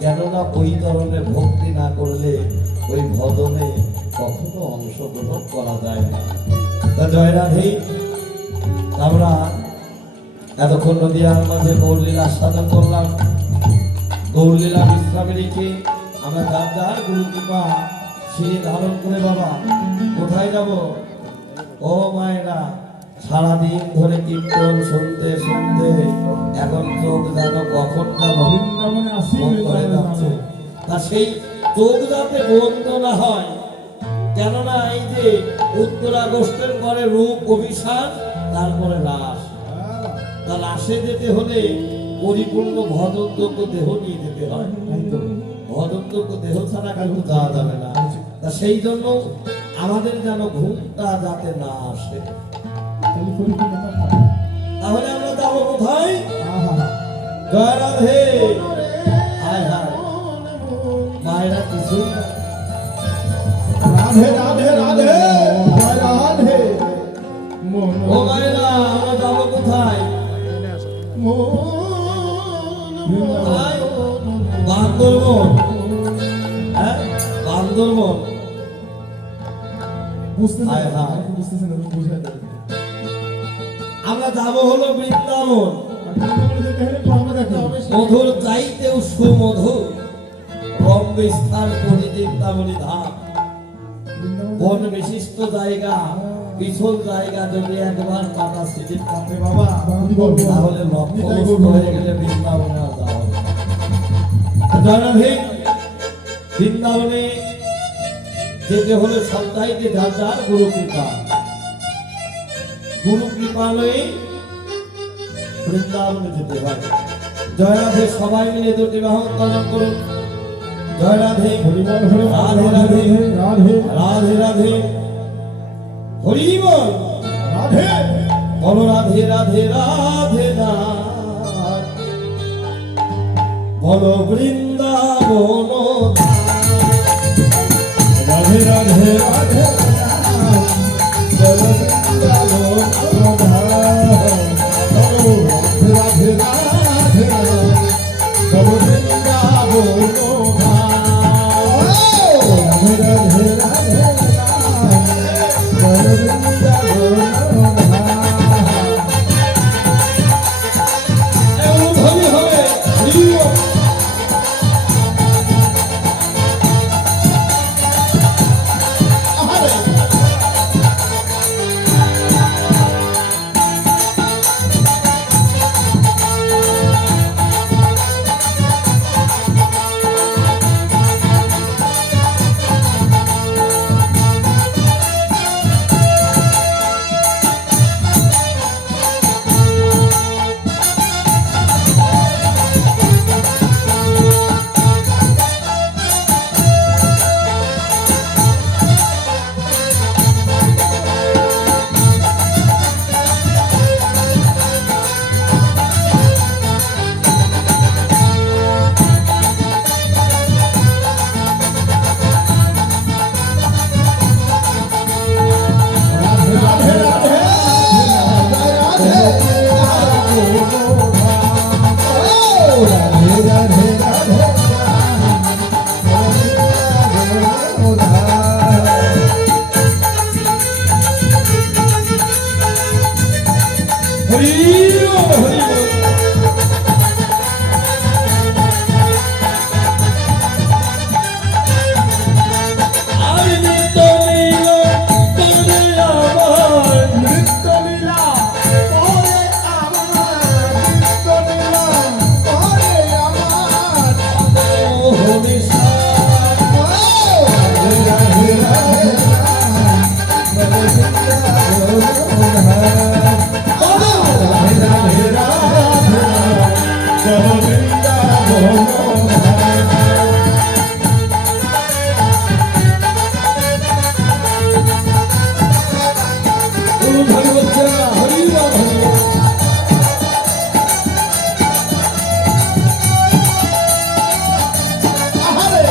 কেননা ওই ধরনের ভক্তি না করলে ওই ভজনে কখনো অংশগ্রহণ করা যায় না। তা জয় রাধে, আমরা এতক্ষণ নদীয়ার মাঝে গৌরলীলা সাধন করলাম। গৌরলীলা বিশ্রামে রেখে আমরা যার যার গুরু কৃপা শিরে ধারণ করে বাবা কোথায় যাব? ও মায়েরা, সারাদিন ধরে কীর্তন শুনতে শুনতে এখন চোখ যেন কখন যেন বৃন্দাবনে আসি বন্ধ হয়ে যাচ্ছে। তা সেই চোখ যাতে বন্ধ না হয়, কেননা এই যে উত্তর আগস্টের পরে রূপ অভিশাপ, তারপরে লাশ। তা লাশে যেতে হলে পরিপূর্ণ ভজনযোগ্য দেহ নিয়ে যেতে হয়। ভজনযোগ্য দেহ ছাড়া কিন্তু যাওয়া যাবে না। তা সেই জন্য আমাদের যেন ঘুমটা যাতে না আসে। তাহলে আমরা যাবো কোথায়? জয় রাধে। হায় হায়, মায়েরা কিছু রাধে রাধে রাধে জয় রাধে ও মায়েরা, আমরা যাবো কোথায়? কোথায়? বান্দরবন। হ্যাঁ, বান্দরবন। হায় হায়, আমরা যাবো হলো বৃন্দাবন। মধুর চাইতেও সুমধুর রম্বে স্থান করি চিন্তামণি ধাম। বন বিশিষ্ট জায়গা, পিছল জায়গা, যদি একবার কাটা স্মৃতির কাটে বাবা, তাহলে লক্ষ্য হয়ে গেলে বৃন্দাবনে আর যাওয়া হবে না। জয়রাধে, বৃন্দাবনে যেতে হলে সপ্তাহে যার যার গুরু কৃপা, গুরু কৃপালয়ে বৃন্দাবনে যেতে হয়। জয় রাধে, সবাই মিলে দুটি বাহু উত্তোলন করুন। জয় রাধে, রাধে রাধে রাধে রাধে রাধে, হরি বল রাধে বল রাধে রাধে রাধে রাধে, বল বৃন্দাবন রাধে রাধে রাধে হরি হবে, হরি বল। রাধে রাধে রাধে হরি বল, হরি বল। আর নিত্য লীলা করে আমার নৃত্য লীলা করে আমার নৃত্য লীলা করে আমার হরি সার। রাধে রাধে রাধে ধরি বলছে না, হরি বল, হরি বল। আহারে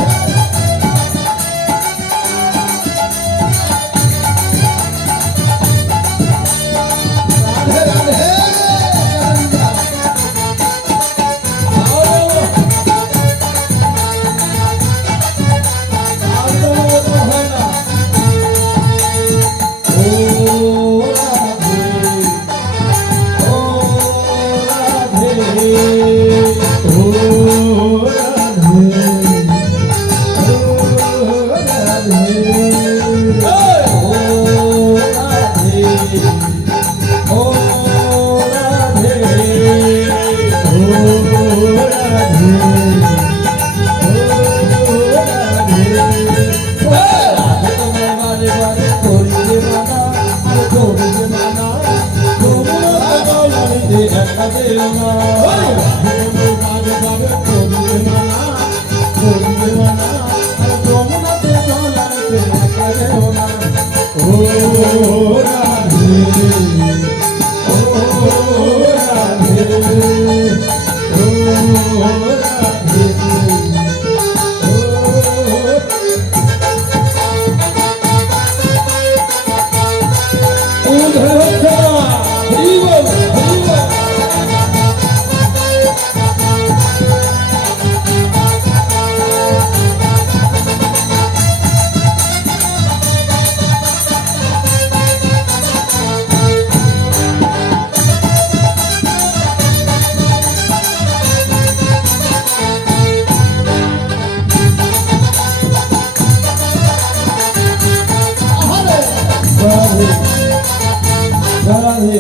রাধে রাধে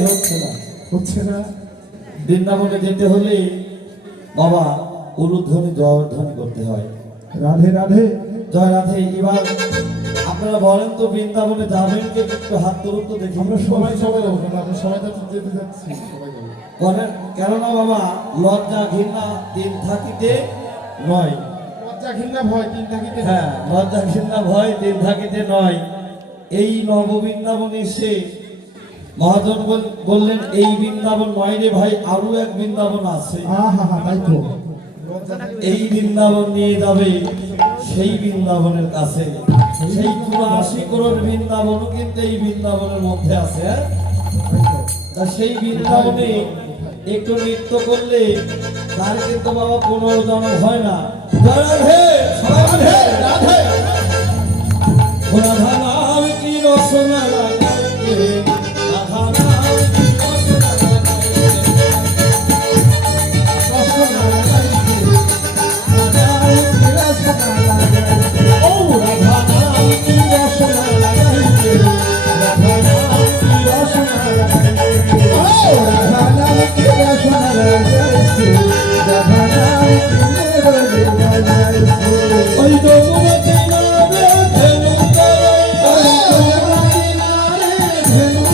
হচ্ছে না বৃন্দাবনে যেতে হলে বাবা উলুধ্বনি জয়ধ্বনি করতে হয়। রাধে রাধে জয় রাধে। এবার আপনারা বলেন তো বৃন্দাবনে যাবেন কে? একটু হাত তুলুন তো দেখি। আমরা সবাই সবাই যাবো কেন আমরা সবাই তো যেতে যাচ্ছি সবাই যাবো বলেন কেননা বাবা লজ্জা ঘৃণা তিন থাকিতে নয়। লজ্জা ঘৃণা ভয় তিন থাকিতে হ্যাঁ, লজ্জা ঘৃণা ভয় তিন থাকিতে নয়। এই নববৃন্দাবনে এসে মহাজন বললেন এই বৃন্দাবন নয় রে ভাই, আরো এক বৃন্দাবন আছে। তাই তো এই বৃন্দাবন নিয়ে যাবে সেই বৃন্দাবনের কাছে। সেই ৮৪ করোড় বৃন্দাবনও কিন্তু এই বৃন্দাবনের মধ্যে আছে। হ্যাঁ? তা সেই বৃন্দাবনে একটু নৃত্য করলে তার কিন্তু বাবা পুনর্জন্ম হয় না। রাধে রাধে রাধে রাধা নাম কি রসনা লাগাইতে, রাধা নাম কি রসনা লাগাইতে, রসনা লাগাইতে, ও রাধা নাম কি রসনা লাগাইতে, রাধা নাম কি রসনা লাগাইতে, ও রাধা নাম কি রসনা লাগাইতে, রাধা নাম কি রসনা লাগাইতে। ওই যমুনা কিনারে ধেনু তারাই, ওই যমুনা কিনারে ধেনু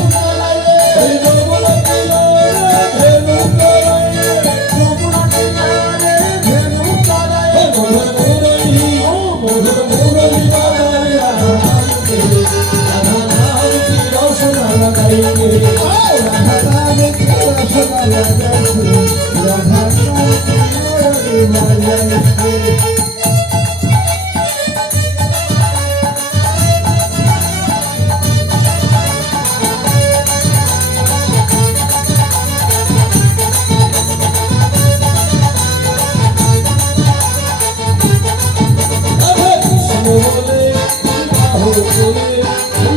করে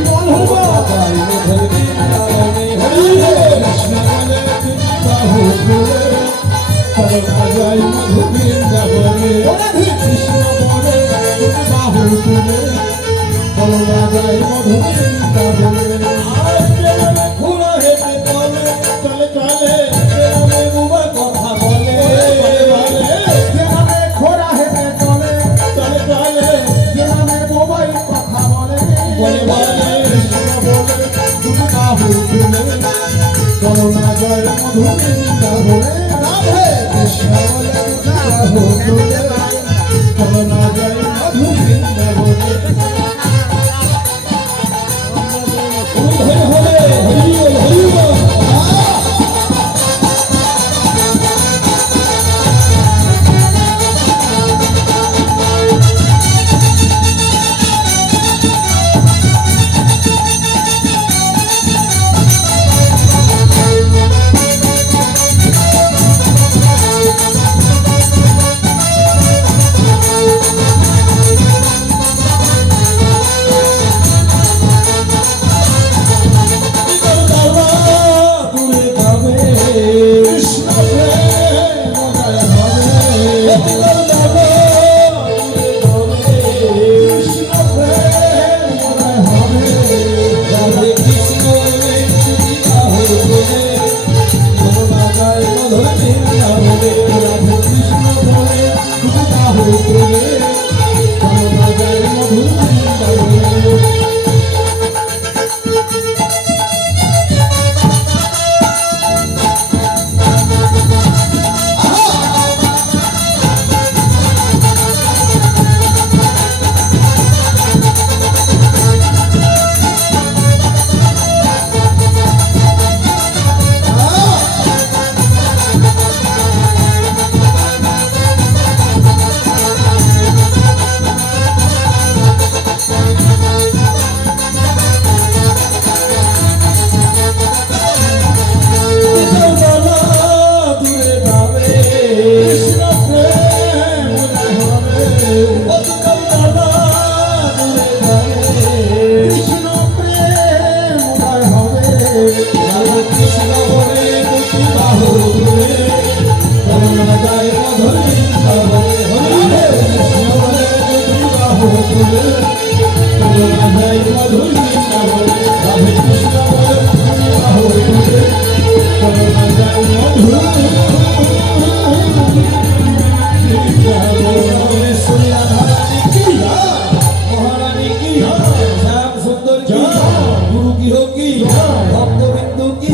বল হরিবল তাই মধুর বৃন্দাবনে কৃষ্ণ বলে বাহু তুলে করোনা যায় মধু বৃন্দাবনে কৃষ্ণ বলে বাহু তুলে করোনা যায় মধু বৃন্দাবনে ঘোড়া হেঁটে চলে চলে চলে প্রেমে বুবা কথা বলে গ্রামে ঘোড়া হেঁটে চলে চলে চলে গ্রামে মোবাইল কথা বলে বলে বলে কৃষ্ণ বলে তুমি বাহু তুলে করোনা যায় মধু বৃন্দাবনে রাধে কৃষ্ণ বলে তুমি বাহু তুলে করোনা যায় মধু বৃন্দাবনে হরি হরে হরি বল হরি বল দূরে যাবে কৃষ্ণ প্রেম উদয় হবে কৃষ্ণ প্রেম উদয় হবে রাধে কৃষ্ণ মধুর বৃন্দাবনে রাধে কৃষ্ণ বলে তুমি বাহু তুলে করোনা যায় মধু বৃন্দাবনে দূরে যাবে কৃষ্ণ প্রেম উদয় হবে কৃষ্ণ প্রেম উদয় হবে কৃষ্ণ বলে দুটি বাহু তুলে করুণা যায় মধুর বৃন্দাবনে হরি হে কৃষ্ণ বলে দুটি বাহু তুলে করোনা যায় মধু বৃন্দাবনে রাধে কৃষ্ণ বলে দুটি বাহু তুলে করোনা যায় মধু বৃন্দাবনে শ্রী রাধারানী কি মহারানী কি শ্যাম সুন্দর কি গুরু গৃহ কি ভক্তবিন্দু কি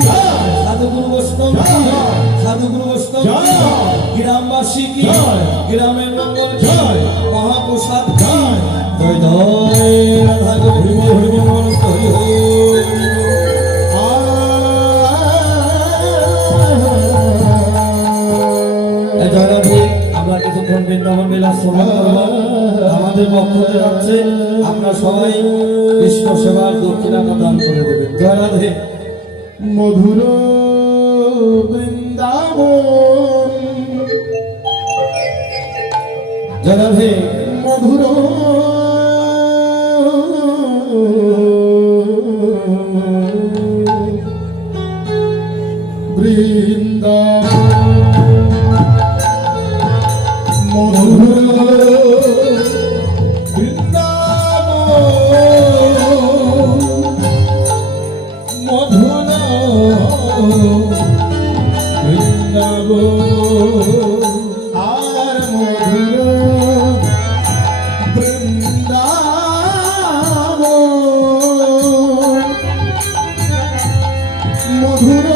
সাধুগুরু বৈষ্ণব কি সাধুগুরু বৈষ্ণব কি গ্রামবাসী কি গ্রামের মঙ্গল কি মহাপ্রসাদ কি জয় জয় রাধা গোবিন্দ হরি বল হরি হরি জয়রাধে আমরা কিছুক্ষণ বৃন্দাবন মেলা শ্রবণ করব আমাদের বক্তব্য যাচ্ছে আমরা সবাই কৃষ্ণ সেবার দক্ষিণাটা দান করে দেবেন জয়রাধে মধুর বৃন্দাবন জয়রাধে মধুর বৃন্দাবন মধুর বৃন্দাবন মধুর বৃন্দাবন আর মধুর বৃন্দাবন মধুর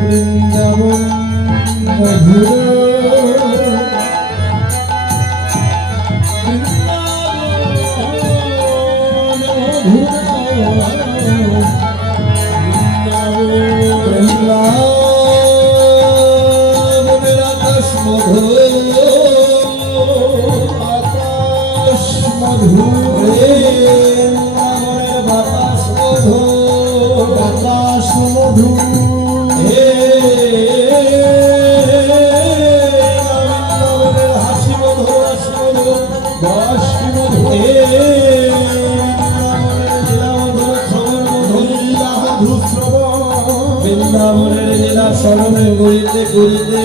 বৃন্দাবন মধুর বৃন্দাবনের আকাশ আকাশ মধুর বৃন্দাবনের বাতাস মধুর আকাশ মধুর বৃন্দাবনের হাসি মধুর স্মরণ করিতে করিতে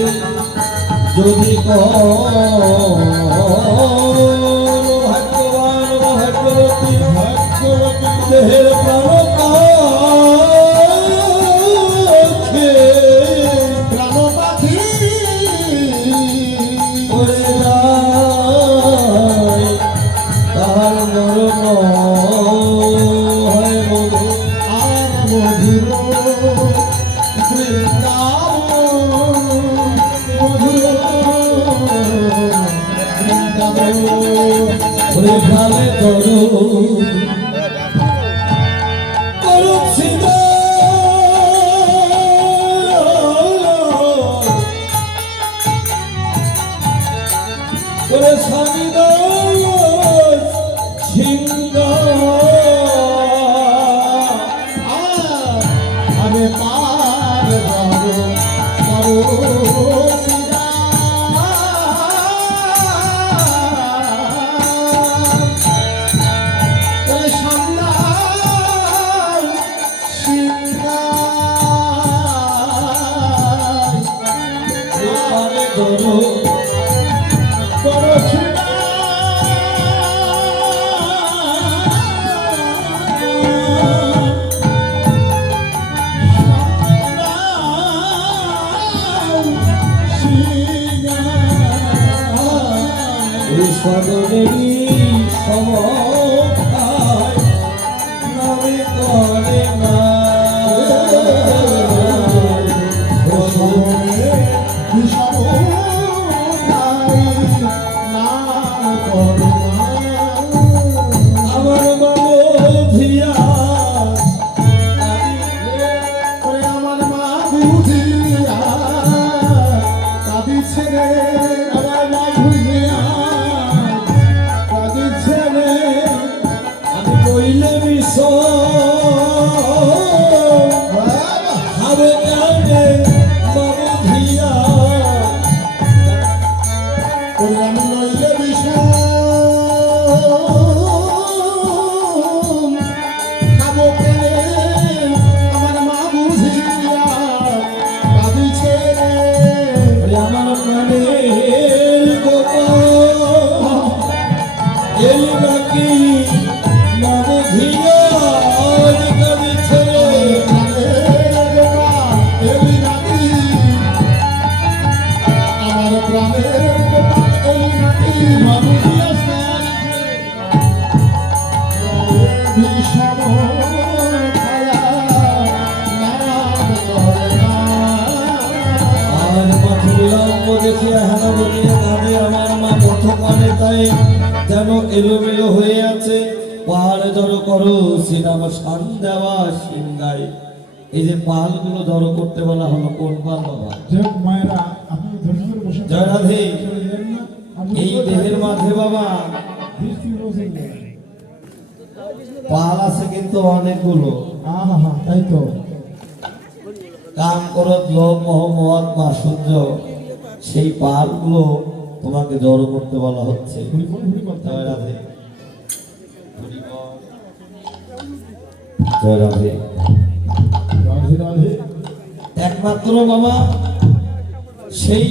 যদি ভাগ্যবান বা ভাগ্যবতী দেহের প্রাণ প্রাণ পাখি করে যায় তাহার মরণ হয় মধু আর মধুর বৃন্দাবন মধুর বৃন্দাবন ওরে ভালে করো করো সিদা ওরে স্বামীদা সিংহা আমি পার যাব করুণা ওরে সামলাও সিংহাই ভালে করো করুণা সদনেরই সমতায় নামে করে না আমার বাবু ধিয়া আমার মা বুঝিয়া কাঁদিছে রে আমার মা বুঝিয়া কাঁদিছে রে আমি কইলে বিষ হবে কানে বাবু ধিয়া আমি নইলে বিষম খাবো পেলে আমার মা বুঝিয়া কাঁদিছে রে আমার প্রাণের গোপাল এলি নাকি বাবু ধিয়া কাঁদিছে রে আমার প্রাণের গোপাল বিষম খায়া নাম করে না আর মাথুরাম্ব দেখিয়া হেনা বলিয়া কাঁদে আমার মা পথ পানে তাই যেন এলোমেলো হয়ে আছে পাহাড়ে জড়ো করো শ্রীরাম শান দেওয়া সিংহাই এই যে পালগুলো জড়ো করতে বলা হলো কোন পাল বাবা যে মায়েরা আপনি ধৈর্য ধরে বসে জয় রাধে চলে যান না আপনি এই দেহের মাঝে বাবা দৃষ্টি বসে যান পাল আছে কিন্তু অনেকগুলো আহা তাই তো কাম করত লোভ মোহ মদ মাসুর্য সেই পালগুলো তোমাকে জড়ো করতে বলা হচ্ছে জয় রাধে জয় রাধে রাধে রাধে একমাত্র বাবা সেই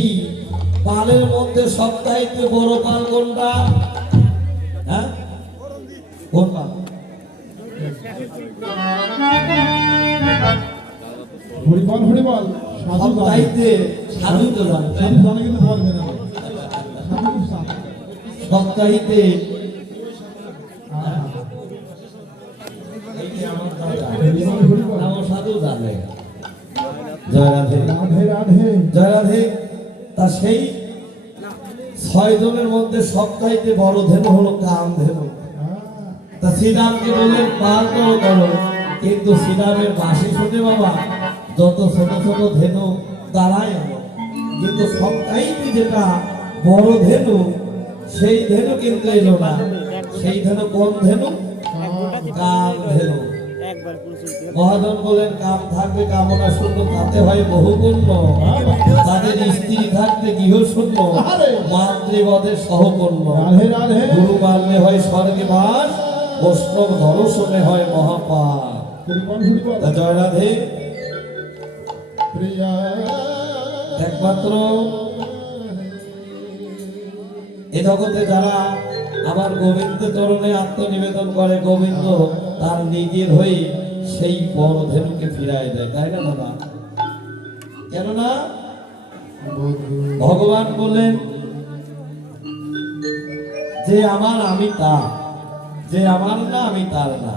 পালের মধ্যে সবচাইতে বড় পাল কোনটা? হ্যাঁ কোন পাল? হরিবল হরিবল সাধু জানে সবচাইতে সাধু তো জানে সাধু জানে কিন্তু ধরবে না সাধু খুব সাধু সবচাইতে আহা এই যে আমার দাদা, হরিবল হরিবল আমার সাধু জানে। জয় রাধে রাধে রাধে জয় রাধে। তা সেই 6 জনের মধ্যে সবচাইতে বড় ধেনু হলো কাম ধেনু। তা শ্রীরামকে বললেন পাল করো করো, কিন্তু শ্রীরামের বাঁশি শুনে বাবা যত ছোট ছোট ধেনু তারাই হলো, কিন্তু সবচাইতে যেটা বড় ধেনু সেই ধেনু কিন্তু এলো না। সেই ধেনু কোন ধেনু? কাম ধেনু। মহাজন বলেন কাম থাকবে কামনা শূন্য, তাতে হয় বহু পুণ্য। তাদের স্ত্রী থাকবে গৃহ শূন্য, মাতৃবদের সহকর্ম। রাধে রাধে গুরু মানলে হয় স্বর্গে বাস, বৈষ্ণব দর্শনে হয় মহাপাপ। হরিবল হরিবল তা জয় রাধে। প্রিয়া একমাত্র এ জগতে যারা আমার গোবিন্দ চরণে আত্মনিবেদন করে, গোবিন্দ তার নিজের হয়ে সেই বড়ধেনুকে ফিরায় দেয়, তাই না দাদা? কেননা ভগবান বলেন যে আমার আমি তার, যে আমার না আমি তার না,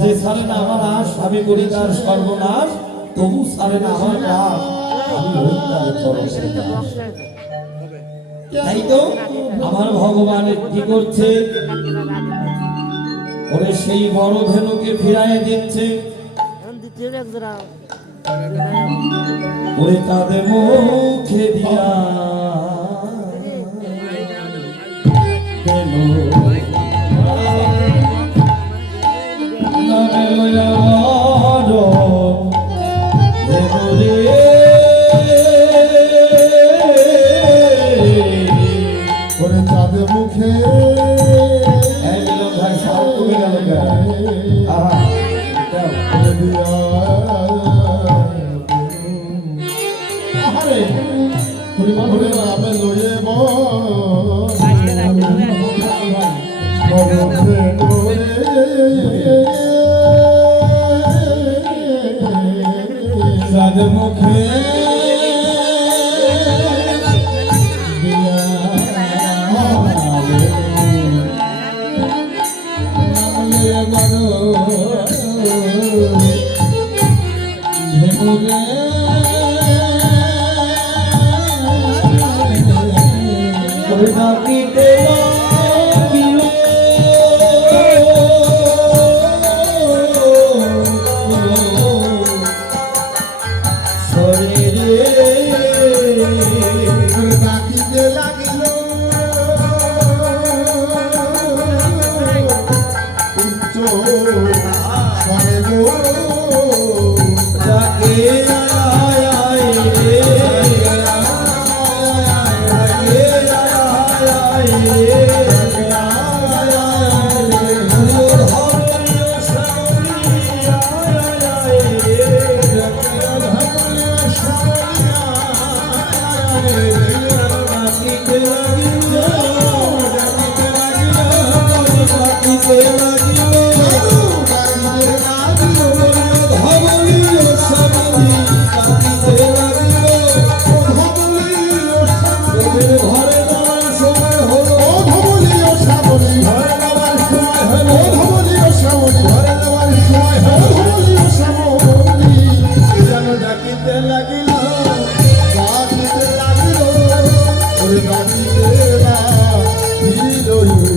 যে ছাড়ে না আমার আশ আমি করি তার সর্বনাশ, তবু ছাড়ে না আমার রাস আমি হই তার চরণের দাস। তাই তো আমার ভগবান কি করছে, ওরে সেই বড় ধেনুকে ফিরায় দিচ্ছে, ওরে তাদের মুখে দিয়া কেন নামে লইয়া বড় ধেনু রে, করে চাঁদের মুখে এই মিলন ভাই সাল কমে গেল কেন? আহা, দাও। করে দিয়া আহারে করে নামে লয়ে চাঁদের মুখে ডাকিতে লাগিল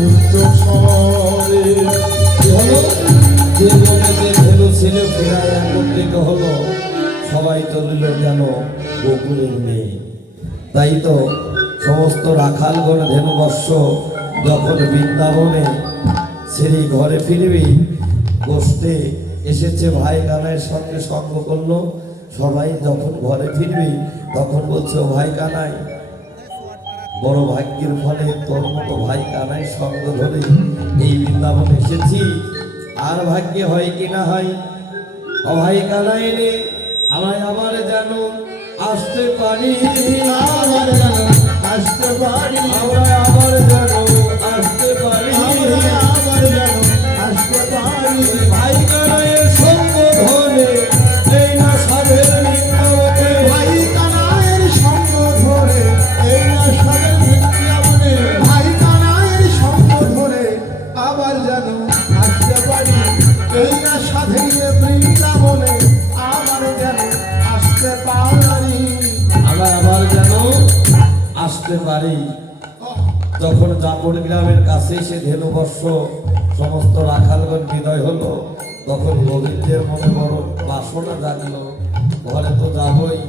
উচ্চ স্বরে গো সবাই চলিল যেন বকুলের মেয়ে। তাই তো সমস্ত রাখালগণ ধেনুবর্ষ যখন বৃন্দাবনে সেই ঘরে ফিরবি বসতে এসেছে, ভাই কানাইয়ের সঙ্গে সঙ্গ করলো, সবাই যখন ঘরে ফিরবি তখন বলছে, ও ভাই কানাই, বড় ভাগ্যের ফলে তোর মতো ভাই কানাই সঙ্গ ধরে এই বৃন্দাবনে এসেছি, আর ভাগ্যে হয় কি না হয়, ও ভাই কানাই রে আমায় আবার যেন আসতে পারি, আবার আসতে পারি আমরা আবার যেন আসতে পারি, আবার যেন আসতে পারি ভাই কানাইয়ের সঙ্গ ধরে এই না সাধের বৃন্দাবনে, ভাই কানাইয়ের সঙ্গ ধরে এই আশাদের বৃন্দাবনে, ভাই কানাইয়ের সঙ্গ ধরে আবার যেন আসতে পারি এই আশাদের বৃন্দাবনে, আবার যেন আসতে পারি আমরা আবার যেন আসতে পারি। যখন জাপন গ্রামের কাছে এসে ধেনুবর্ষ সমস্ত রাখালগণ বিদায় হলো, তখন গোবিন্দের মনে বড় বাসনা জাগলো, ঘরে তো যাবই,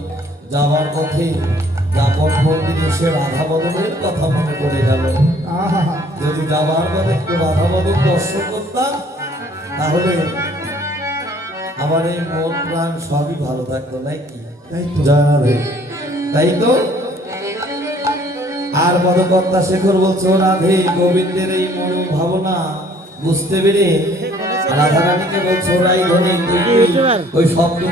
যাওয়ার পথে জাপন মন্দিরে এসে রাধা বদনের কথা মনে পড়ে গেল, আহা যদি যাবার পথে একটু রাধা বদন দর্শন করতাম তাহলে আমার এই মন প্রাণ সবই ভালো থাকতো, নাকি? তাই তো জয় রে। তাই তো আর পদকর্তা শেখর বলছো, রাধে গোবিন্দের এই মন ভাবনা বুঝতে পেরে রাধারানীকে বলছো, রাই ধনী ওই শব্দ